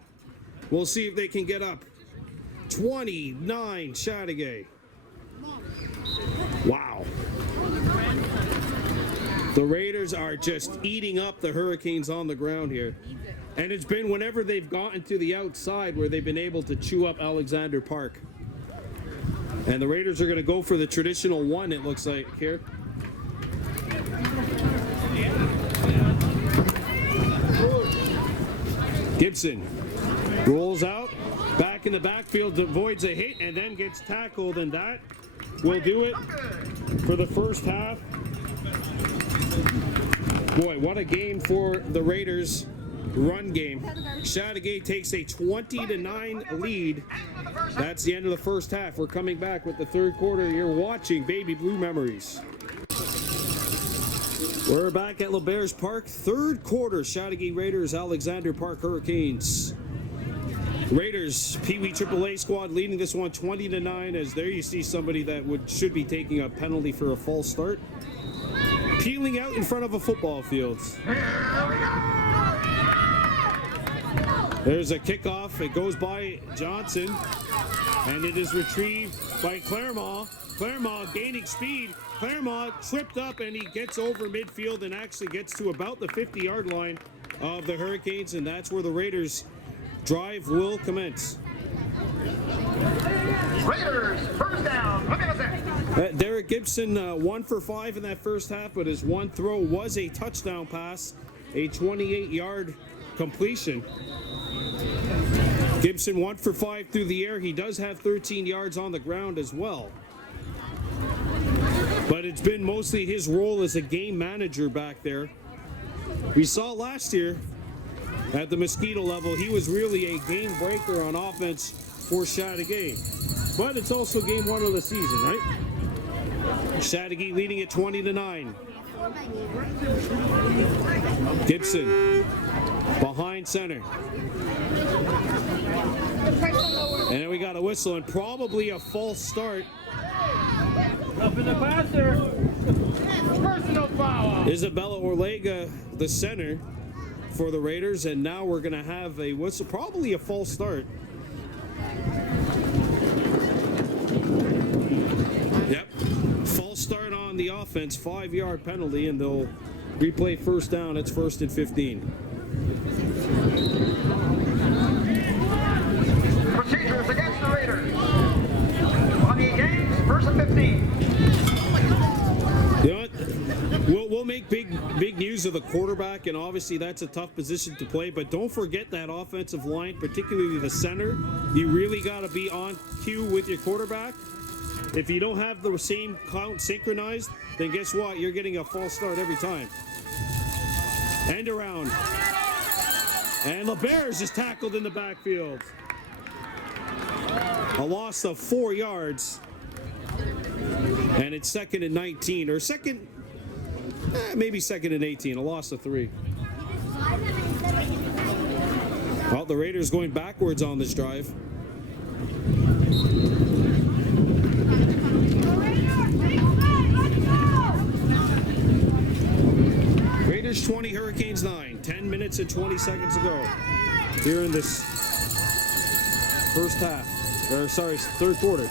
We'll see if they can get up. 29 Chateauguay. Wow. The Raiders are just eating up the Hurricanes on the ground here. And it's been whenever they've gotten to the outside where they've been able to chew up Alexander Park. And the Raiders are going to go for the traditional 1, it looks like here. Gibson rolls out, back in the backfield, avoids a hit, and then gets tackled, and that will do it for the first half. Boy, what a game for the Raiders run game. Chateauguay takes a 20-9 lead. That's the end of the first half. We're coming back with the third quarter. You're watching Baby Blue Memories. We're back at LeBears Park. Third quarter, Chateauguay Raiders, Alexander Park Hurricanes. Raiders, Peewee AAA squad leading this one 20-9, as there you see somebody that should be taking a penalty for a false start. Peeling out in front of a football field. There's a kickoff. It goes by Johnson, and it is retrieved by Claremont. Claremont gaining speed. Claremont tripped up, and he gets over midfield and actually gets to about the 50-yard line of the Hurricanes, and that's where the Raiders' drive will commence. Raiders, first down. Look at that. Derek Gibson 1 for 5 in that first half, but his one throw was a touchdown pass, a 28-yard completion. Gibson 1 for 5 through the air. He does have 13 yards on the ground as well. But it's been mostly his role as a game manager back there. We saw last year at the Mosquito level, he was really a game breaker on offense for Chateauguay. But it's also game 1 of the season, right? Chateauguay leading at 20-9. Gibson behind center. And then we got a whistle and probably a false start. Up in the passer. Personal foul. Isabella Orlega, the center for the Raiders, and now we're going to have a whistle, probably a false start. Yep, false start on the offense, 5-yard penalty, and they'll replay first down. It's 1st and 15. Procedures against the Raiders. On the games, 1st and 15. You know what? We'll make big news of the quarterback, and obviously that's a tough position to play, but don't forget that offensive line, particularly the center. You really got to be on cue with your quarterback. If you don't have the same count synchronized, then guess what? You're getting a false start every time. End around. And LeBears is tackled in the backfield. A loss of 4 yards. And it's 2nd and 19, or maybe 2nd and 18, a loss of 3. Well, the Raiders going backwards on this drive. Raiders 20, Hurricanes 9. 10 minutes and 20 seconds to go here in this first half. Or sorry, third quarter.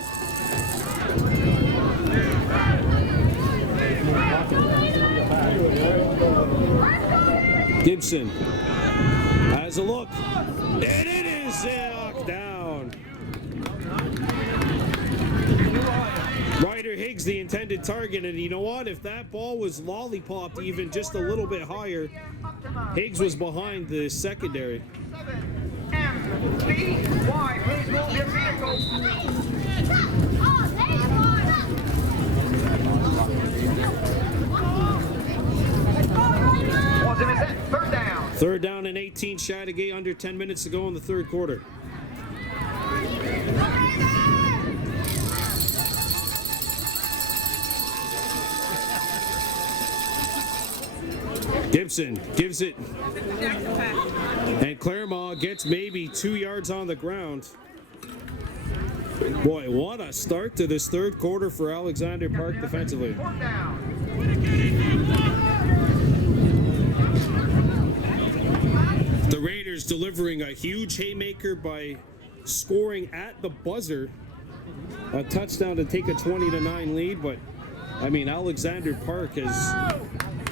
Gibson has a look, and it is knocked down. Ryder Higgs, the intended target, and you know what? If that ball was lollipopped even just a little bit higher, Higgs was behind the secondary. MBY, please move your vehicles. Third down. Third down and 18, Chateauguay, under 10 minutes to go in the third quarter. Gibson gives it, and Claremont gets maybe 2 yards on the ground. Boy, what a start to this third quarter for Alexander Park defensively. Fourth down. The Raiders delivering a huge haymaker by scoring at the buzzer a touchdown to take a 20-9 lead, but I mean, Alexander Park has,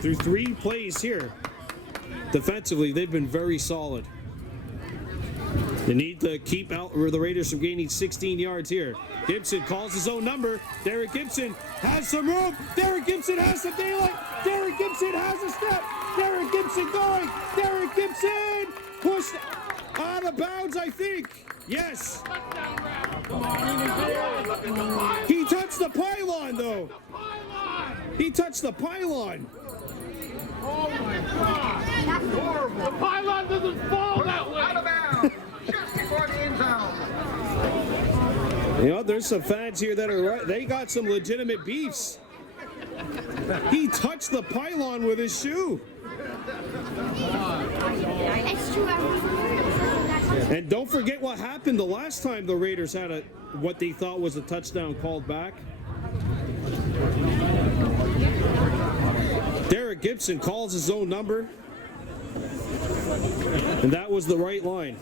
through 3 plays here, defensively, they've been very solid. They need to keep out the Raiders from gaining 16 yards here. Gibson calls his own number. Derek Gibson has some room. Derek Gibson has some daylight. Derek Gibson has a step. Derek Gibson going. Derek Gibson pushed Out of bounds, I think. Yes. He touched the pylon, though. He touched the pylon. Oh my God! Horrible. The pylon doesn't fall that way. Out of bounds, just before the end zone. You know, there's some fans here that are right. They got some legitimate beefs. He touched the pylon with his shoe. And don't forget what happened the last time the Raiders had what they thought was a touchdown called back. Derek Gibson calls his own number. And that was the right line.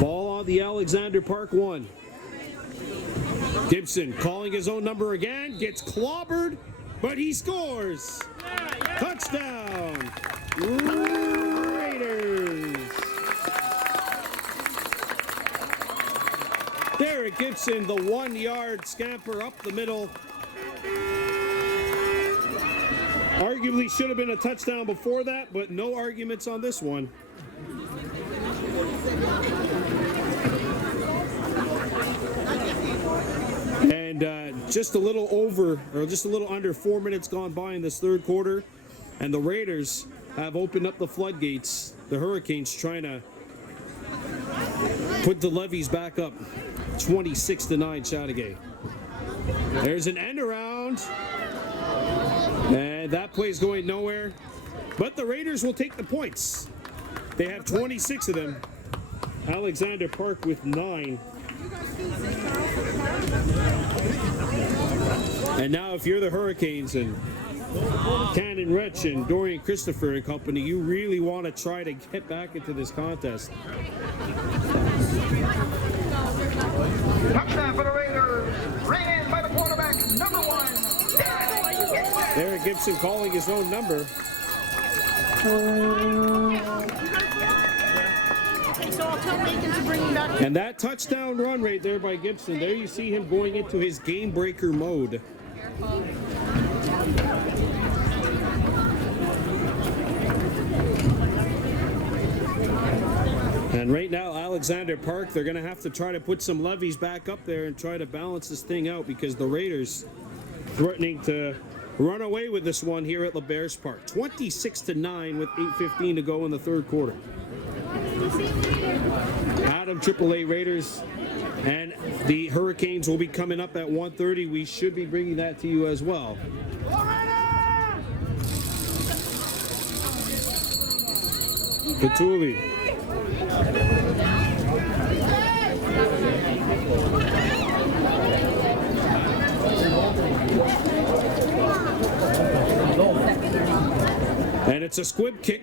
Ball on the Alexander Park 1. Gibson calling his own number again, gets clobbered, but he scores. Touchdown, Raiders. Derek Gibson, the 1-yard scamper up the middle. Arguably should have been a touchdown before that, but no arguments on this one. And just a little under 4 minutes gone by in this third quarter, and the Raiders have opened up the floodgates. The Hurricanes trying to put the levies back up. 26-9 Chateauguay. There's an end around, and that play's going nowhere. But the Raiders will take the points. They have 26 of them. Alexander Park with 9. And now if you're the Hurricanes and Cannon Retch and Dorian Christopher and company, you really want to try to get back into this contest. Touchdown for the Raiders. Ran in by the quarterback, number 1, Derek Gibson. Derek Gibson calling his own number. So I'll tell Megan to bring him back. And that touchdown run right there by Gibson, there you see him going into his game breaker mode. And right now, Alexander Park, they're going to have to try to put some levies back up there and try to balance this thing out, because the Raiders threatening to run away with this one here at LeBears Park. 26-9 with 8:15 to go in the third quarter. Adam AAA Raiders and the Hurricanes will be coming up at 1:30. We should be bringing that to you as well. Peewee. And it's a squib kick.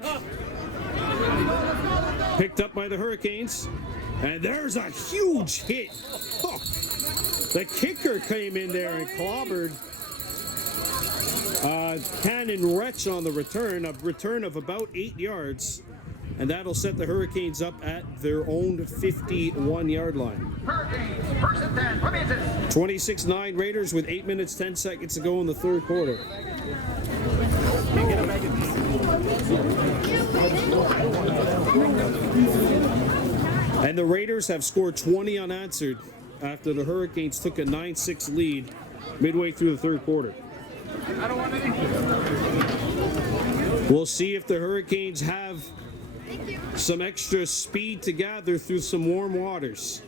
Picked up by the Hurricanes. And there's a huge hit. Oh, the kicker came in there and clobbered Cannon Retch on the return. A return of about 8 yards. And that'll set the Hurricanes up at their own 51-yard line. Hurricanes, first and 10. What is it? 26-9 Raiders with 8 minutes, 10 seconds to go in the third quarter. And the Raiders have scored 20 unanswered after the Hurricanes took a 9-6 lead midway through the third quarter. We'll see if the Hurricanes have some extra speed to gather through some warm waters.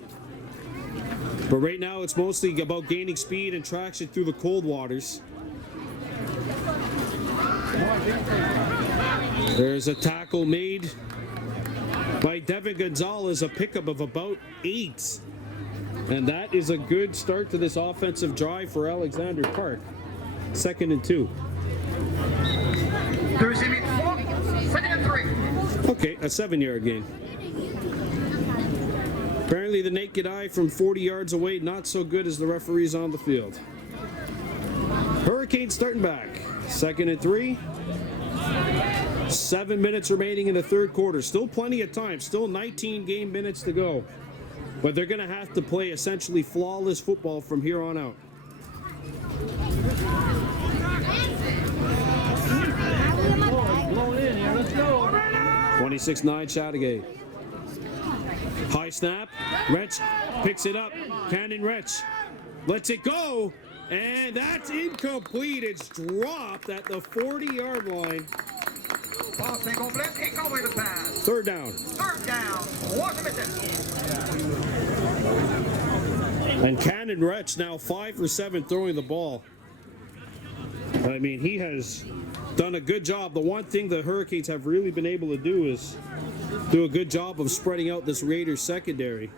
But right now it's mostly about gaining speed and traction through the cold waters. There's a tackle made by Devin Gonzalez, a pickup of about 8. And that is a good start to this offensive drive for Alexander Park. 2nd and 2. The receiving 4, 2nd and 3. Okay, a 7-yard gain. Apparently the naked eye from 40 yards away, not so good as the referees on the field. Hurricanes starting back. 2nd and 3. 7 minutes remaining in the third quarter. Still plenty of time. Still 19 game minutes to go. But they're going to have to play essentially flawless football from here on out. Blowing in here. Let's go. 26-9 Chateauguay. High snap. Retch picks it up. Cannon Retch lets it go. And that's incomplete. It's dropped at the 40-yard line. Pass incomplete. Incomplete pass. Third down. Third down. Wasn't it? And Cannon Retch now 5 for 7 throwing the ball. I mean, he has done a good job. The one thing the Hurricanes have really been able to do is do a good job of spreading out this Raiders secondary.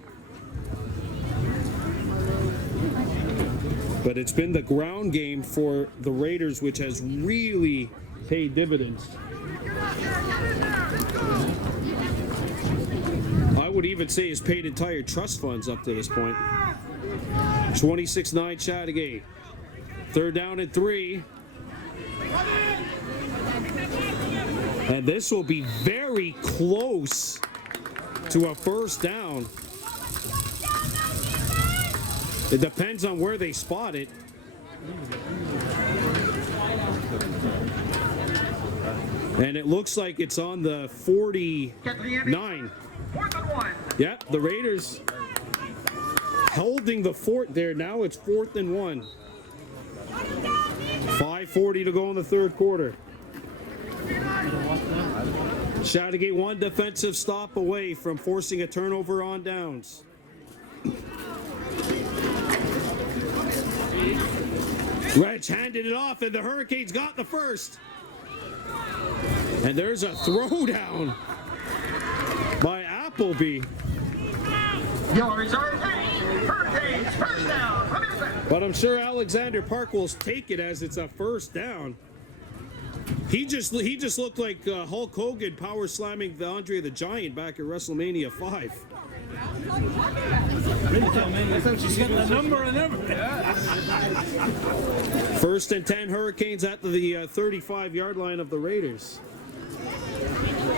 But it's been the ground game for the Raiders which has really paid dividends. I would even say it's paid entire trust funds up to this point. 26-9 Chateauguay. Third down and 3. And this will be very close to a first down. It depends on where they spot it. And it looks like it's on the 49. Fourth and 1. Yep, the Raiders holding the fort there. Now it's 4th and 1. 5:40 to go in the third quarter. Chateauguay one defensive stop away from forcing a turnover on downs. Retch handed it off, and the Hurricanes got the first. And there's a throwdown by Appleby. Yards are Hurricanes. First down. But I'm sure Alexander Park will take it as it's a first down. He just looked like Hulk Hogan power slamming the Andre the Giant back at WrestleMania 5. She's got the number and everything. First and 10 Hurricanes at the 35-yard line of the Raiders.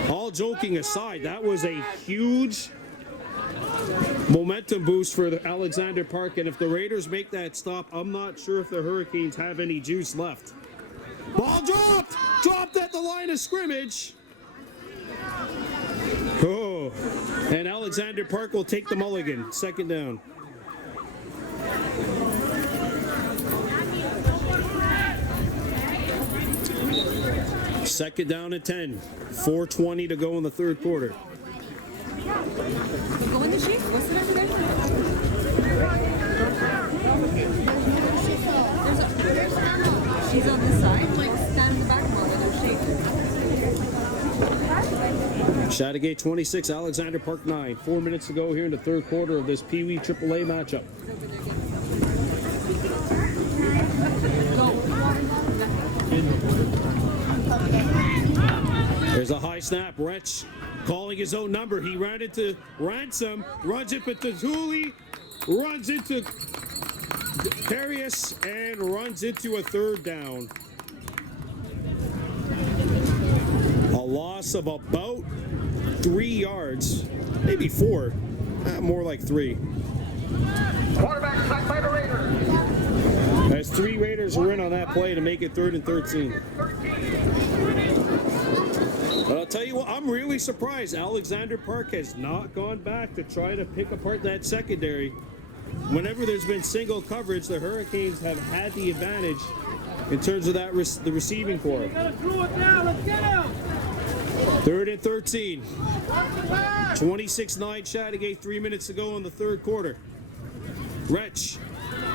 All joking aside, that was a huge momentum boost for the Alexander Park, and if the Raiders make that stop, I'm not sure if the Hurricanes have any juice left. Ball dropped at the line of scrimmage. Oh, and Alexander Park will take the mulligan. Second down. Second down and 10. 4:20 to go in the third quarter. Go in the sheet. What's the name of it? She's on this side. Like, stand in the back more than her shape. Chateauguay 26, Alexander Park 9. 4 minutes to go here in the third quarter of this Peewee AAA matchup. There's a high snap. Retch calling his own number. He ran into Ransom, runs it to Thule, runs into Darius, and runs into a third down. A loss of about 3 yards, maybe 4, more like 3. Quarterback sacked by the Raiders. As 3 Raiders were in on that play to make it 3rd and 13. But I'll tell you what, I'm really surprised Alexander Park has not gone back to try to pick apart that secondary. Whenever there's been single coverage, the Hurricanes have had the advantage in terms of that the receiving core. 3rd and 13. 26-9 Chateauguay, 3 minutes to go in the third quarter. Retch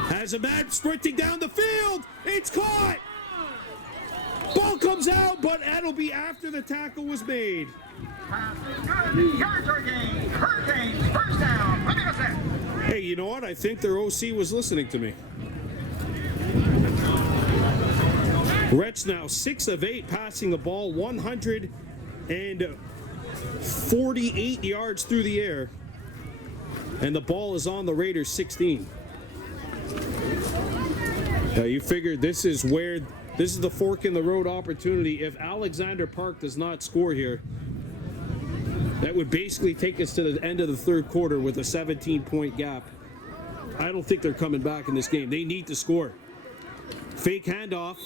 has a man sprinting down the field. It's caught. Ball comes out, but that'll be after the tackle was made. Yards are gained. Hurricanes. First down. Let me know that. Hey, you know what? I think their OC was listening to me. Retch now 6 of 8 passing the ball, 148 yards through the air. And the ball is on the Raiders 16. Now you figured this is the fork in the road opportunity. If Alexander Park does not score here, that would basically take us to the end of the third quarter with a 17-point gap. I don't think they're coming back in this game. They need to score. Fake handoff,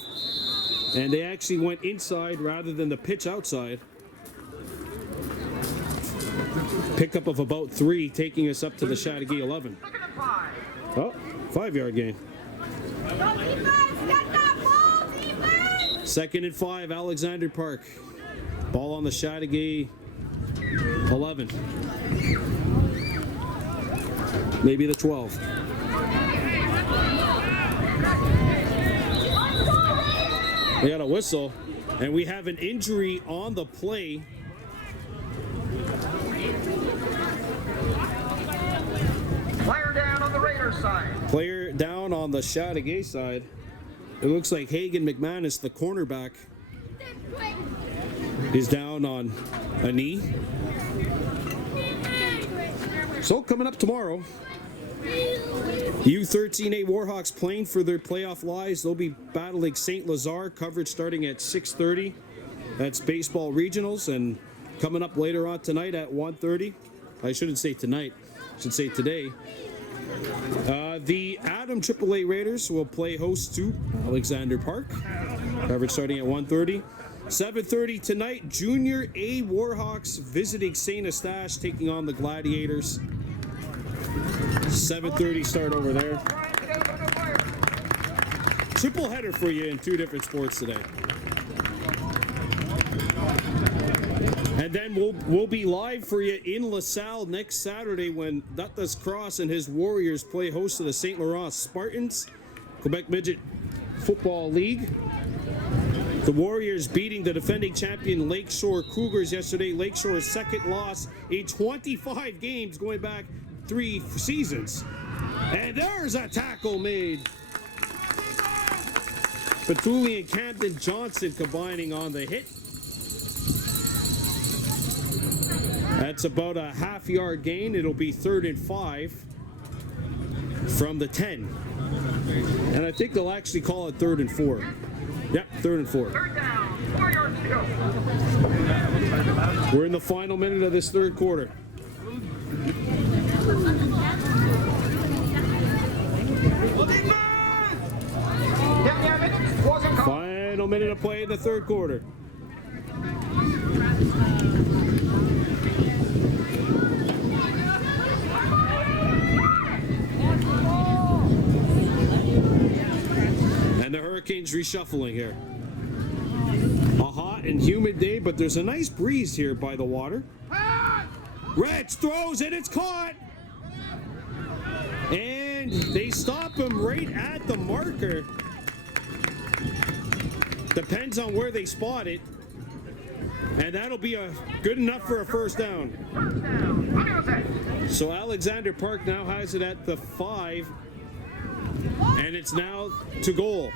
and they actually went inside rather than the pitch outside. pickup of about 3, taking us up to the Chateauguay 11. Second and 5. Oh, 5-yard gain. Second and 5, Alexander Park. Ball on the Chateauguay 11. Maybe the 12. We got a whistle, and we have an injury on the play. Player down on the Raiders side. Player down on the Chateauguay side. It looks like Hagen McManus, the cornerback, is down on a knee. So coming up tomorrow, U13A Warhawks playing for their playoff lives. They'll be battling St. Lazare. Coverage starting at 6:30. That's baseball regionals, and coming up later on tonight at 1:30. I shouldn't say tonight. I should say today. The Adam AAA Raiders will play host to Alexander Park. Coverage starting at 1:30. 7:30 tonight, Junior A Warhawks visiting St. Eustache, taking on the Gladiators. 7:30 start over there. Triple header for you in 2 different sports today. And then we'll be live for you in LaSalle next Saturday when Duttas Cross and his Warriors play host to the St. Laurent Spartans, Quebec Midget Football League. The Warriors beating the defending champion Lakeshore Cougars yesterday. Lakeshore's second loss in 25 games going back 3 seasons. And there's a tackle made. Petuli and Camden Johnson combining on the hit. That's about a half-yard gain. It'll be 3rd and 5 from the 10. And I think they'll actually call it 3rd and 4. Yep, 3rd and 4. Third down, 4 yards to go. We're in the final minute of this 3rd quarter. Final minute of play in the 3rd quarter. And the Hurricanes reshuffling here. A hot and humid day, but there's a nice breeze here by the water. Rich throws it, it's caught! And they stop him right at the marker. Depends on where they spot it. And that'll be good enough for a first down. So Alexander Park now has it at the 5. And it's now to goal.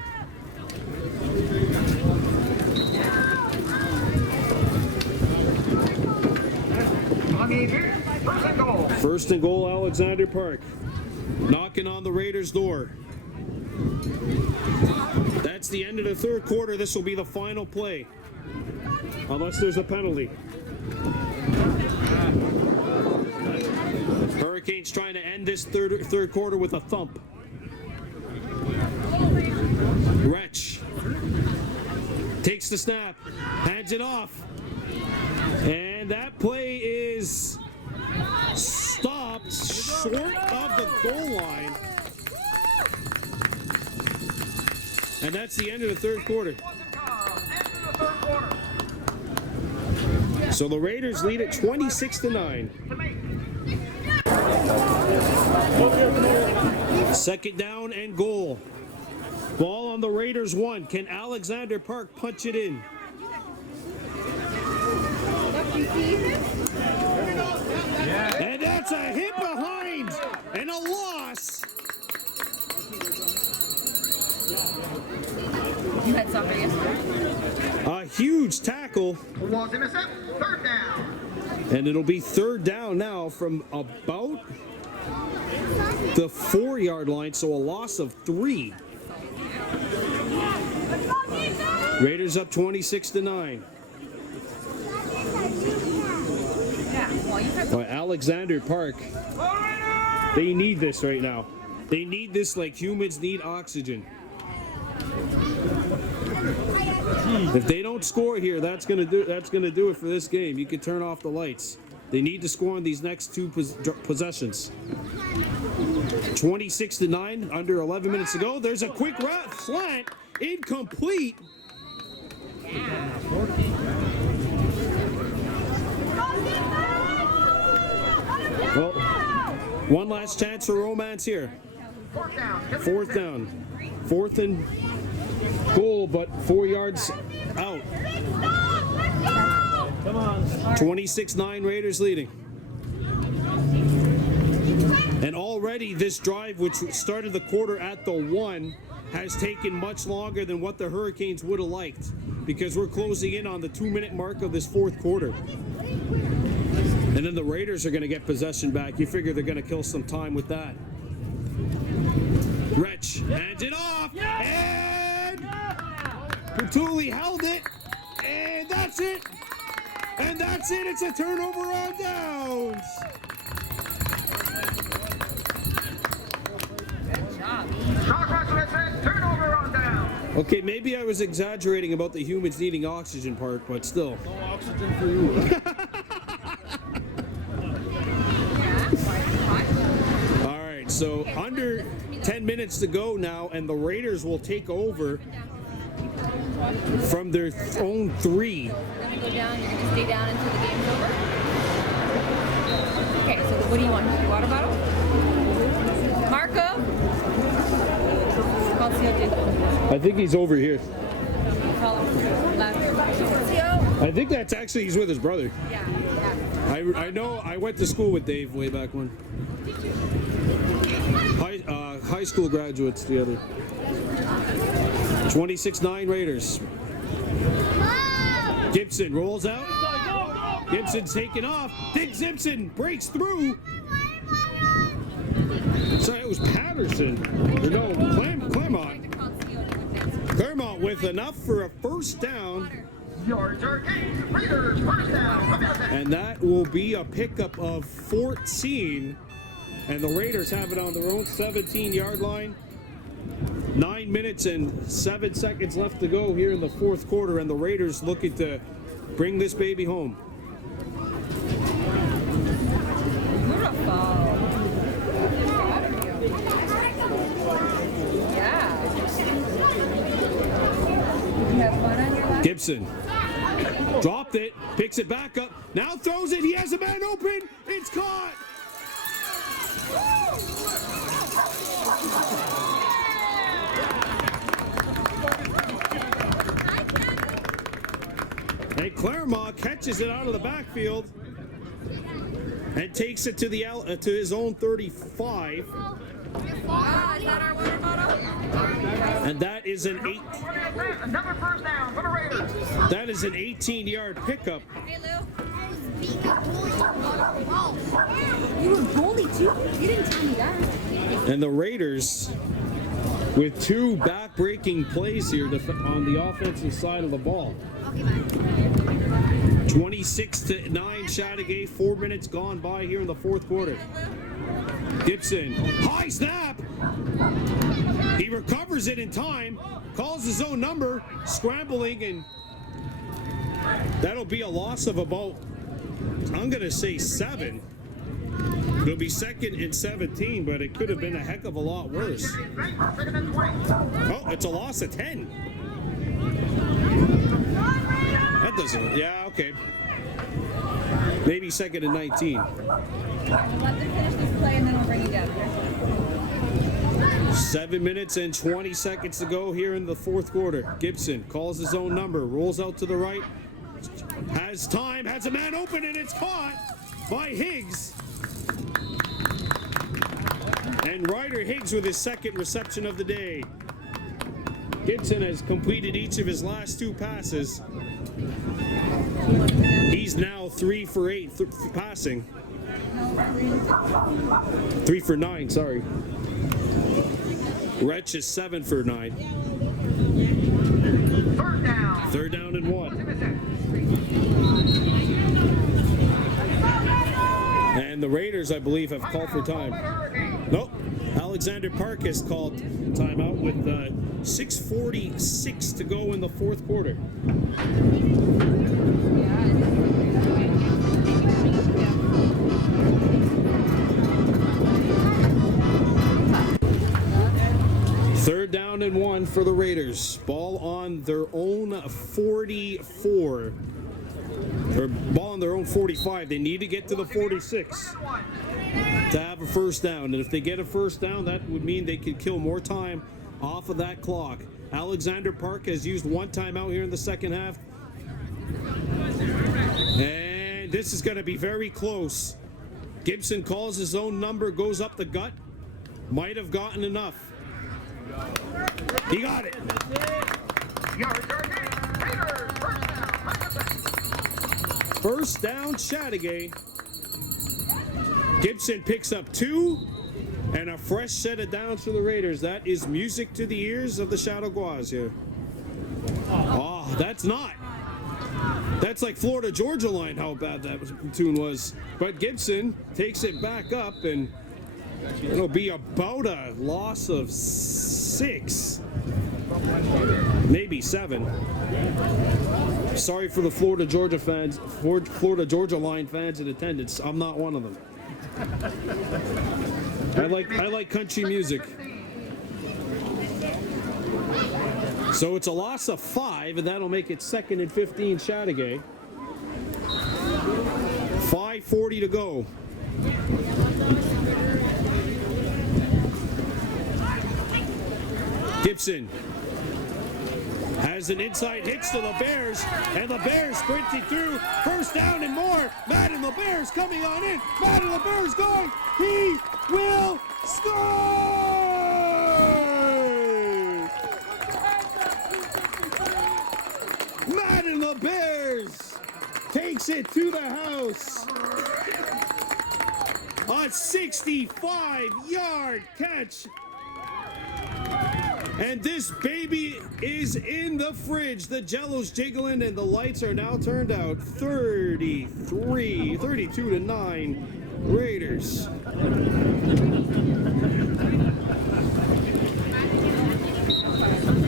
First and goal. First and goal, Alexander Park. Knocking on the Raiders' door. That's the end of the 3rd quarter. This will be the final play. Unless there's a penalty. Hurricanes trying to end this third quarter with a thump. Wretch takes the snap, hands it off, and that play is stopped short of the goal line. And that's the end of the 3rd quarter. So the Raiders lead it 26-9. 2nd down and goal. Ball on the Raiders 1. Can Alexander Park punch it in? And that's a hit behind and a loss. You had soccer yesterday? A huge tackle. Was intercept. 3rd down. And it'll be 3rd down now from about the 4-yard line, so a loss of 3. Raiders up 26-9. Well, Alexander Park, they need this right now. They need this like humans need oxygen. If they don't score here, that's gonna do it for this game. You can turn off the lights. They need to score on these next two possessions. 26-9, under 11 minutes to go. There's a quick slant, incomplete. Well, one last chance for romance here. Fourth down. Fourth and goal, but 4 yards out. Come on. 26-9 Raiders leading. And already this drive, which started the quarter at the 1, has taken much longer than what the Hurricanes would have liked, because we're closing in on the 2-minute mark of this fourth quarter. And then the Raiders are going to get possession back. You figure they're going to kill some time with that. Wretch hands it off, and Peewee held it, and that's it. And that's it. It's a turnover on downs. Turnover on down. Okay, maybe I was exaggerating about the humans needing oxygen part, but still. No oxygen for you. All right, so under 10 minutes to go now, and the Raiders will take over from their own 3. You're gonna go down. You're gonna stay down until the game's over. Okay. So what do you want? Water bottle? Marco. Call CO2. I think he's over here. Call him. Left. CO. I think that's actually, he's with his brother. Yeah. I know, I went to school with Dave way back when. High school graduates together. 26-9 Raiders. Gibson rolls out. Gibson's taken off. Dick Simpson breaks through. Sorry, it was Patterson. No, Claremont. Claremont with enough for a first down. Yards are gained. Raiders first down. And that will be a pickup of 14. And the Raiders have it on their own 17-yard line. 9 minutes and 7 seconds left to go here in the fourth quarter, and the Raiders looking to bring this baby home. Beautiful. Yeah. You have one on your lap? Gibson dropped it, picks it back up, now throws it. He has a man open. It's caught. And Claremont catches it out of the backfield and takes it to the to his own 35. Is that our water bottle? And that is an Another first down for the Raiders. that is an 18-yard pickup. Hey, Lou. You were goalie too? You didn't tell me that. And the Raiders with 2 back-breaking plays here on the offensive side of the ball. Okay, bye. 26-9 Chateauguay, 4 minutes gone by here in the fourth quarter. Gibson, high snap. He recovers it in time, calls his own number, scrambling, and that'll be a loss of about, I'm going to say 7. It'll be 2nd and 17, but it could have been a heck of a lot worse. Oh, it's a loss of 10. That doesn't, yeah, okay. Maybe 2nd and 19. Let them finish this play and then we'll bring you down. 7 minutes and 20 seconds to go here in the fourth quarter. Gibson calls his own number, rolls out to the right, has time, has a man open, and it's caught by Higgs. And Ryder Higgs with his 2nd reception of the day. Gibson has completed each of his last 2 passes. He's now 3 for 8 passing. 3 for 9, sorry. Wretch is 7 for 9. Third down. 3rd down and 1. And the Raiders, I believe, have called for time. Nope. Alexander Park has called timeout with 6:46 to go in the fourth quarter. Down and 1 for the Raiders. Ball on their own 44. Or ball on their own 45. They need to get to the 46 to have a first down. And if they get a first down, that would mean they could kill more time off of that clock. Alexander Park has used one timeout here in the second half. And this is going to be very close. Gibson calls his own number, goes up the gut. Might have gotten enough. He got it. First down, Chateauguay. Gibson picks up 2 and a fresh set of downs for the Raiders. That is music to the ears of the Chateauguay here. Oh, that's not. That's like Florida-Georgia line, how bad that tune was. But Gibson takes it back up, and it'll be about a loss of 6, maybe 7. Sorry for the Florida-Georgia fans, Florida-Georgia line fans in attendance. I'm not one of them. I like country music. So it's a loss of 5, and that'll make it 2nd and 15 Chateauguay. 5:40 to go. Gibson has an inside hits to the Bears, and the Bears sprinting through. First down and more. Madden LeBear's coming on in. Madden LeBear's going. He will score! Madden LeBear's takes it to the house. A 65-yard catch. And this baby is in the fridge. The Jello's jiggling and the lights are now turned out. 32-9 Raiders.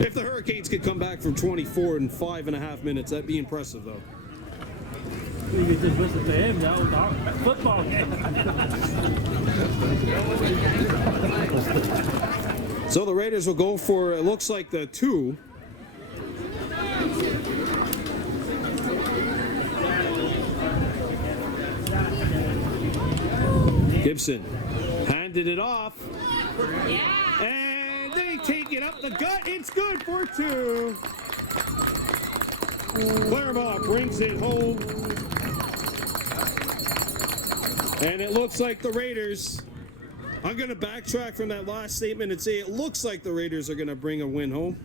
If the Hurricanes could come back from 24 in 5.5 minutes, that'd be impressive, though. You could just listen to him, that was our football game. So the Raiders will go for, it looks like, the 2. Gibson handed it off. Yeah. And they take it up the gut. It's good for 2. Claremont brings it home. And it looks like the Raiders, I'm going to backtrack from that last statement and say it looks like the Raiders are going to bring a win home.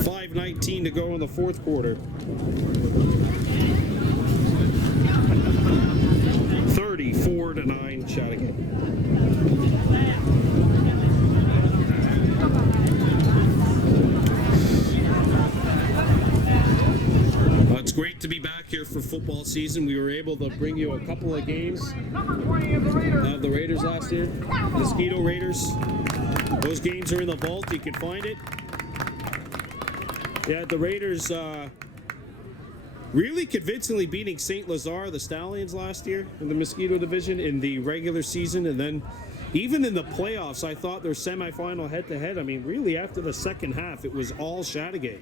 5:19 to go in the fourth quarter. 34-9 Chateauguay. It's great to be back here for football season. We were able to bring you a couple of games of the Raiders last year. Mosquito Raiders. Those games are in the vault. You can find it. Yeah, the Raiders really convincingly beating St. Lazare, the Stallions, last year in the Mosquito division in the regular season. And then even in the playoffs, I thought their semifinal head-to-head, I mean, really after the second half, it was all Chateauguay.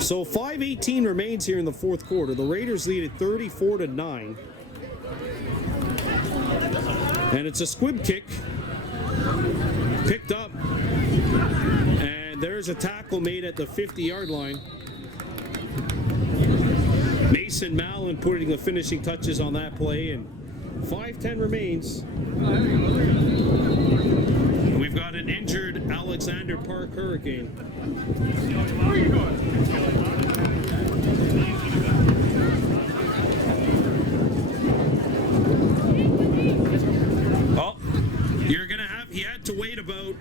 So 5:18 remains here in the fourth quarter. The Raiders lead at 34-9. And it's a squib kick. Picked up. And there's a tackle made at the 50-yard line. Mason Mallon putting the finishing touches on that play. And 5:10 remains. We've got an injured Alexander Park Hurricane. Oh, you're going to have, he had to wait about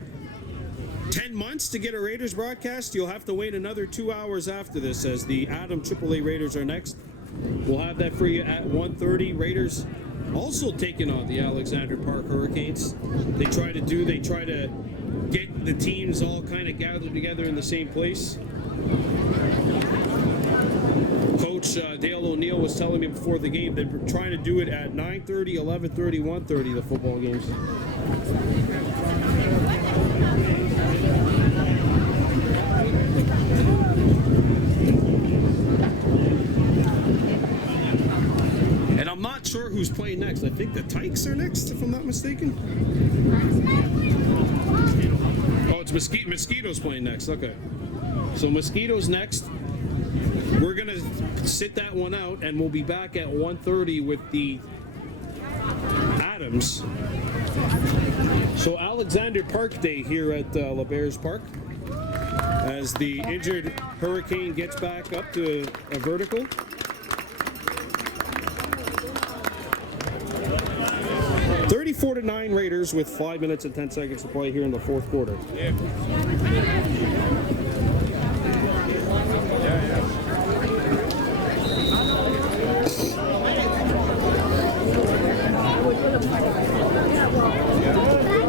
10 months to get a Raiders broadcast. You'll have to wait another 2 hours after this as the Adam AAA Raiders are next. We'll have that for you at 1:30. Raiders also taking on the Alexander Park Hurricanes. They try to get the teams all kind of gathered together in the same place. Coach Dale O'Neill was telling me before the game they're trying to do it at 9:30, 11:30, 1:30, the football games. And I'm not sure who's playing next. I think the Tykes are next, if I'm not mistaken. Oh, it's Mosquitoes playing next. Okay. So Mosquitoes next. We're going to sit that one out, and we'll be back at 1:30 with the Adams. So Alexander Park Day here at LeBears Park as the injured Hurricane gets back up to a vertical. (34-9) Raiders with 5 minutes and 10 seconds to play here in the fourth quarter.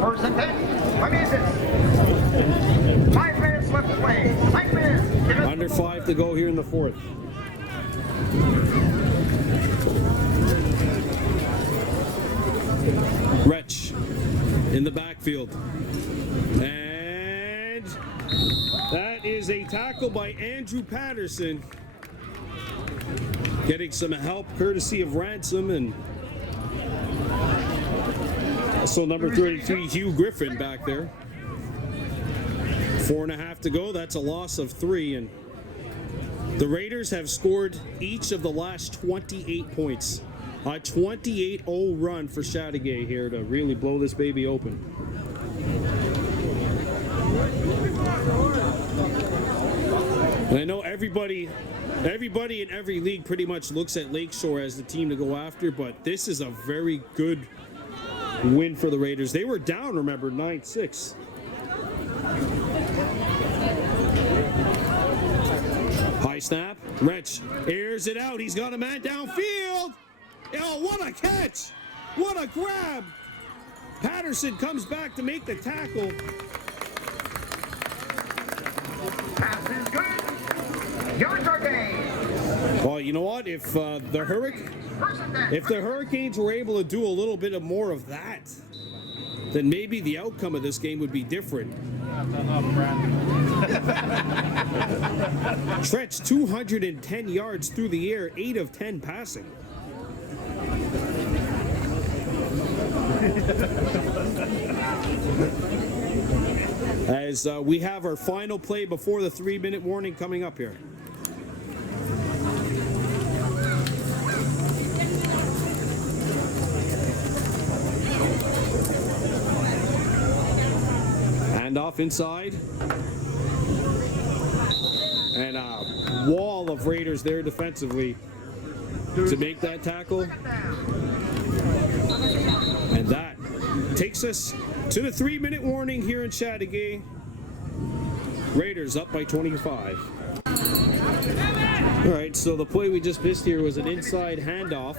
First and 10. What is it? 5 minutes left to play. 5 minutes. Under 5 to go here in the fourth. Wretch in the backfield. And that is a tackle by Andrew Patterson. Getting some help courtesy of Ransom and also number 33, Hugh Griffin back there. 4.5 to go. That's a loss of 3. And the Raiders have scored each of the last 28 points. A 28-0 run for Chateauguay here to really blow this baby open. And I know everybody in every league pretty much looks at Lakeshore as the team to go after, but this is a very good win for the Raiders. They were down, remember, 9-6. High snap. Wretch airs it out. He's got a man downfield. Oh, what a catch! What a grab! Patterson comes back to make the tackle. Pass is good. Yards are gained. Well, you know what? If the Hurricanes were able to do a little bit of more of that, then maybe the outcome of this game would be different. Stretch 210 yards through the air, 8 of 10 passing. As we have our final play before the 3-minute warning coming up here. Hand off inside. And a wall of Raiders there defensively to make that tackle. And that takes us to the 3-minute warning here in Chateauguay. Raiders up by 25. All right, so the play we just missed here was an inside handoff.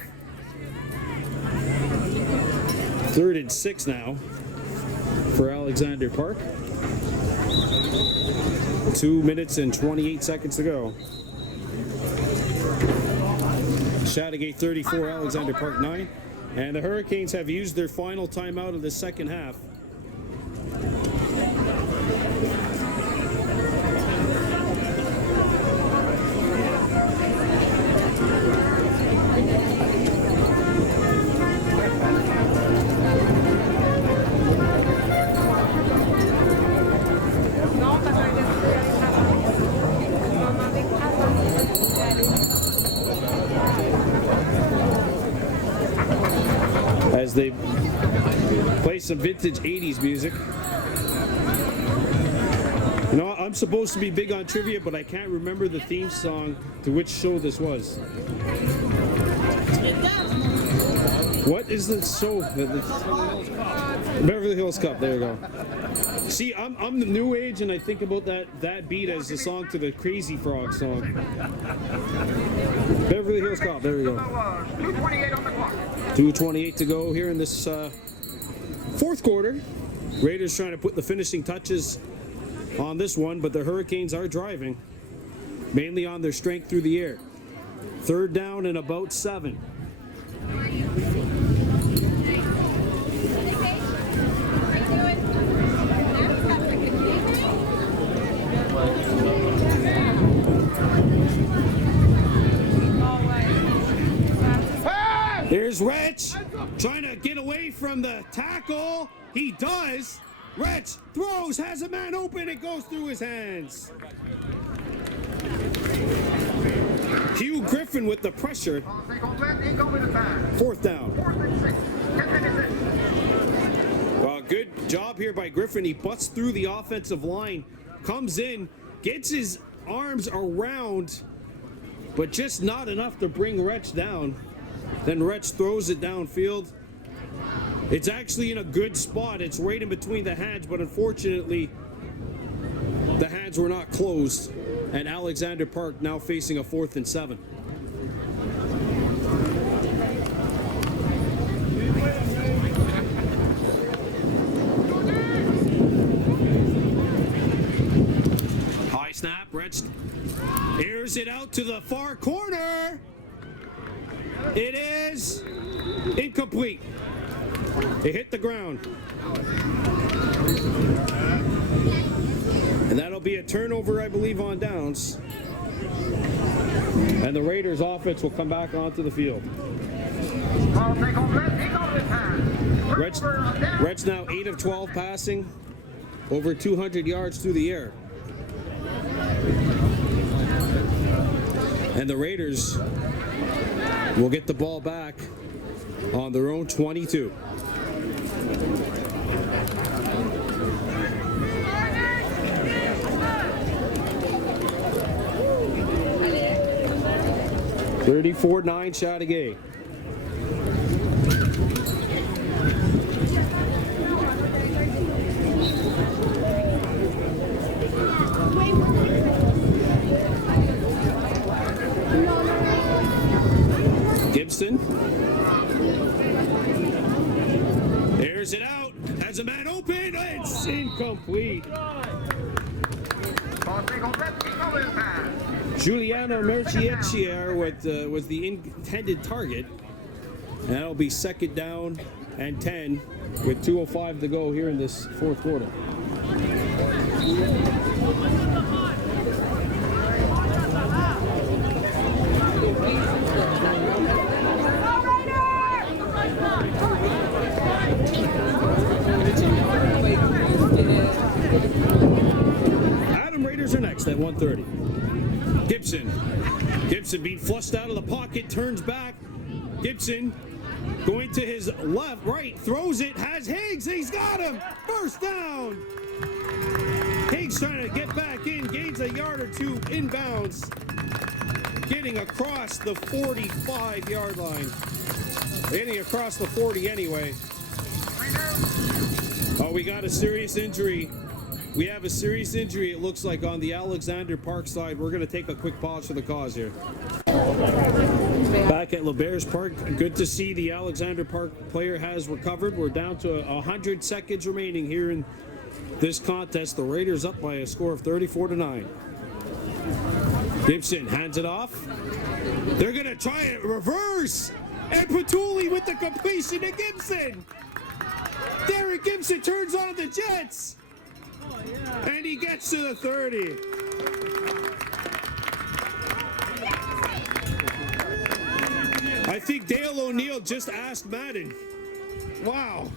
3rd and 6 now for Alexander Park. 2 minutes and 28 seconds to go. Chateauguay 34, Alexander Park 9. And the Hurricanes have used their final timeout of the second half. As they play some vintage 80s music. You know, I'm supposed to be big on trivia, but I can't remember the theme song to which show this was. What is the show? Beverly Hills Cop, there you go. See, I'm the new age, and I think about that beat as the song to the Crazy Frog song. Beverly Hills Cop, there we go. 2:28 on the clock. 2:28 to go here in this fourth quarter. Raiders trying to put the finishing touches on this one, but the Hurricanes are driving, mainly on their strength through the air. Third down and about 7. Here's Rich trying to get away from the tackle. He does. Rich throws, has a man open, it goes through his hands. Hugh Griffin with the pressure. Fourth down. Well, good job here by Griffin. He busts through the offensive line, comes in, gets his arms around, but just not enough to bring Rich down. Then Rich throws it downfield. It's actually in a good spot. It's right in between the hands, but unfortunately, the hands were not closed. And Alexander Park now facing a 4th and 7. High snap, Rich airs it out to the far corner. It is incomplete. It hit the ground. And that'll be a turnover, I believe, on downs. And the Raiders offense will come back onto the field. Reds now 8 of 12 passing, over 200 yards through the air. And the Raiders will get the ball back on their own 22. (34-9) Chateauguay. Gibson airs it out, has a man open, it's incomplete. Juliano Mercier was the intended target. And that'll be 2nd down and 10 with 2:05 to go here in this 4th quarter. Adam Raiders are next at 1:30. Gibson being flushed out of the pocket, turns back. Gibson going to his left, right, throws it, has Higgs, he's got him! First down! Higgs trying to get back in, gains a yard or two inbounds. Getting across the 45-yard line. Getting across the 40 anyway. Oh, we got a serious injury. We have a serious injury, it looks like, on the Alexander Park side. We're going to take a quick pause for the cause here. Back at LeBears Park, good to see the Alexander Park player has recovered. We're down to 100 seconds remaining here in this contest. The Raiders up by a score of 34-9. Gibson hands it off. They're going to try it reverse. And Peewee with the completion to Gibson. Derek Gibson turns on the Jets. And he gets to the 30. I think Dale O'Neill just asked Madden. Wow.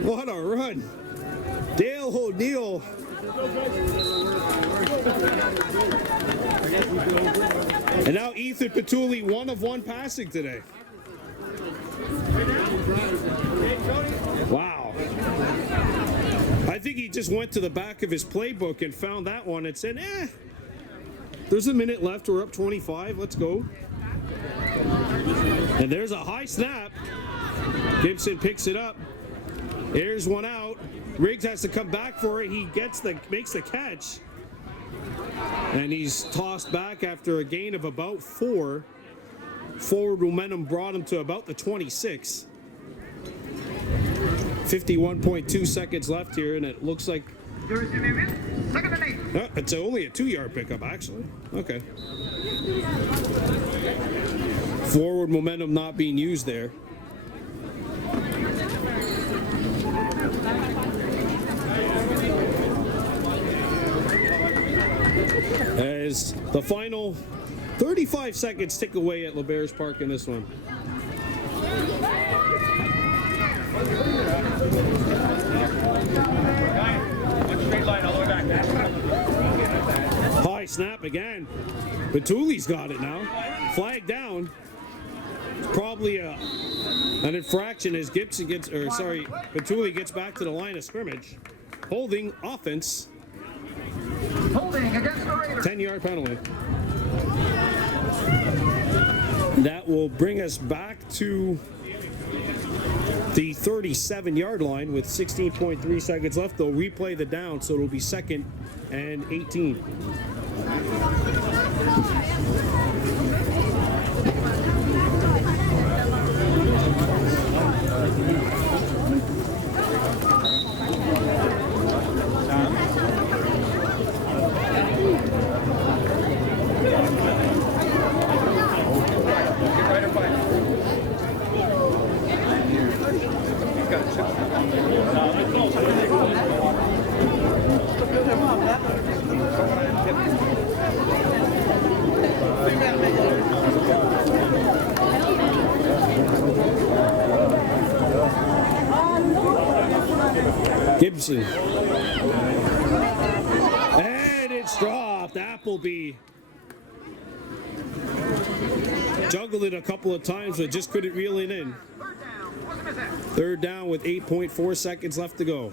What a run. Dale O'Neill. And now Ethan Peewee, 1 of 1 passing today. Wow. I think he just went to the back of his playbook and found that one and said, there's a minute left. We're up 25. Let's go. And there's a high snap. Gibson picks it up. Airs one out. Riggs has to come back for it. He makes the catch. And he's tossed back after a gain of about 4. Forward momentum brought him to about the 26. 51.2 seconds left here, and it looks like Second and 8. No, it's only a 2-yard pickup, actually. Okay. Forward momentum not being used there. As the final 35 seconds tick away at LeBears Park in this one. High snap again. Petuli's got it now. Flag down. Probably an infraction as Gibson gets, or sorry, Peewee gets back to the line of scrimmage. Holding offense. Holding against the Raiders. 10-yard penalty. That will bring us back to the 37-yard line with 16.3 seconds left. They'll replay the down, so it'll be 2nd and 18. Gibson. And it's dropped. Appleby juggled it a couple of times, but just couldn't reel it in. Third down with 8.4 seconds left to go.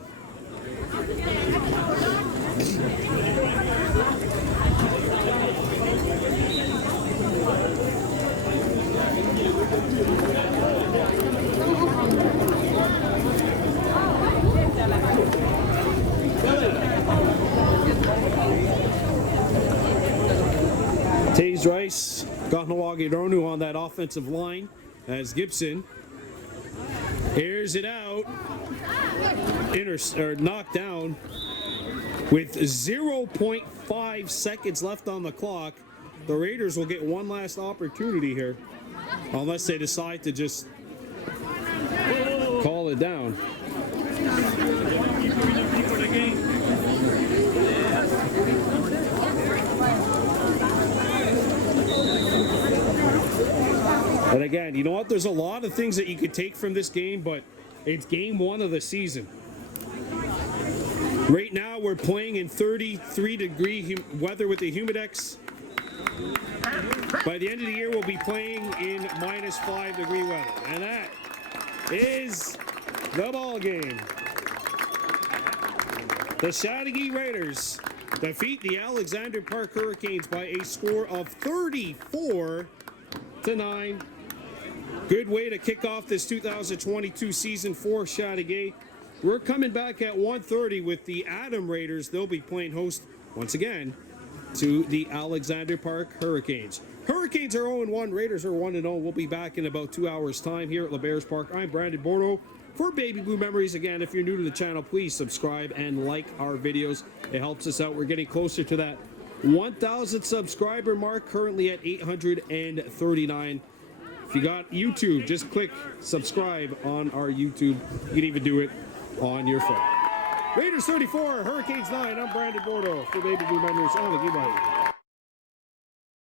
Taze Rice, Gahnawagi Ronu on that offensive line as Gibson airs it out, knocked down with 0.5 seconds left on the clock. The Raiders will get one last opportunity here, unless they decide to just call it down. And again, you know what? There's a lot of things that you could take from this game, but it's game 1 of the season. Right now, we're playing in 33-degree weather with the Humidex. By the end of the year, we'll be playing in -5-degree weather. And that is the ball game. The Chateauguay Raiders defeat the Alexander Park Hurricanes by a score of 34-9. Good way to kick off this 2022 season for Chateauguay. We're coming back at 1:30 with the Adam Raiders. They'll be playing host once again to the Alexander Park Hurricanes. Hurricanes are 0-1, Raiders are 1-0. We'll be back in about 2 hours' time here at LeBears Park. I'm Brandon Bordeaux for Baby Blue Memories. Again, if you're new to the channel, please subscribe and like our videos. It helps us out. We're getting closer to that 1,000 subscriber mark, currently at 839. If you got YouTube, just click subscribe on our YouTube. You can even do it on your phone. Raiders 34, Hurricanes 9. I'm Brandon Bordeaux for Baby Blue Memories on the Peewee.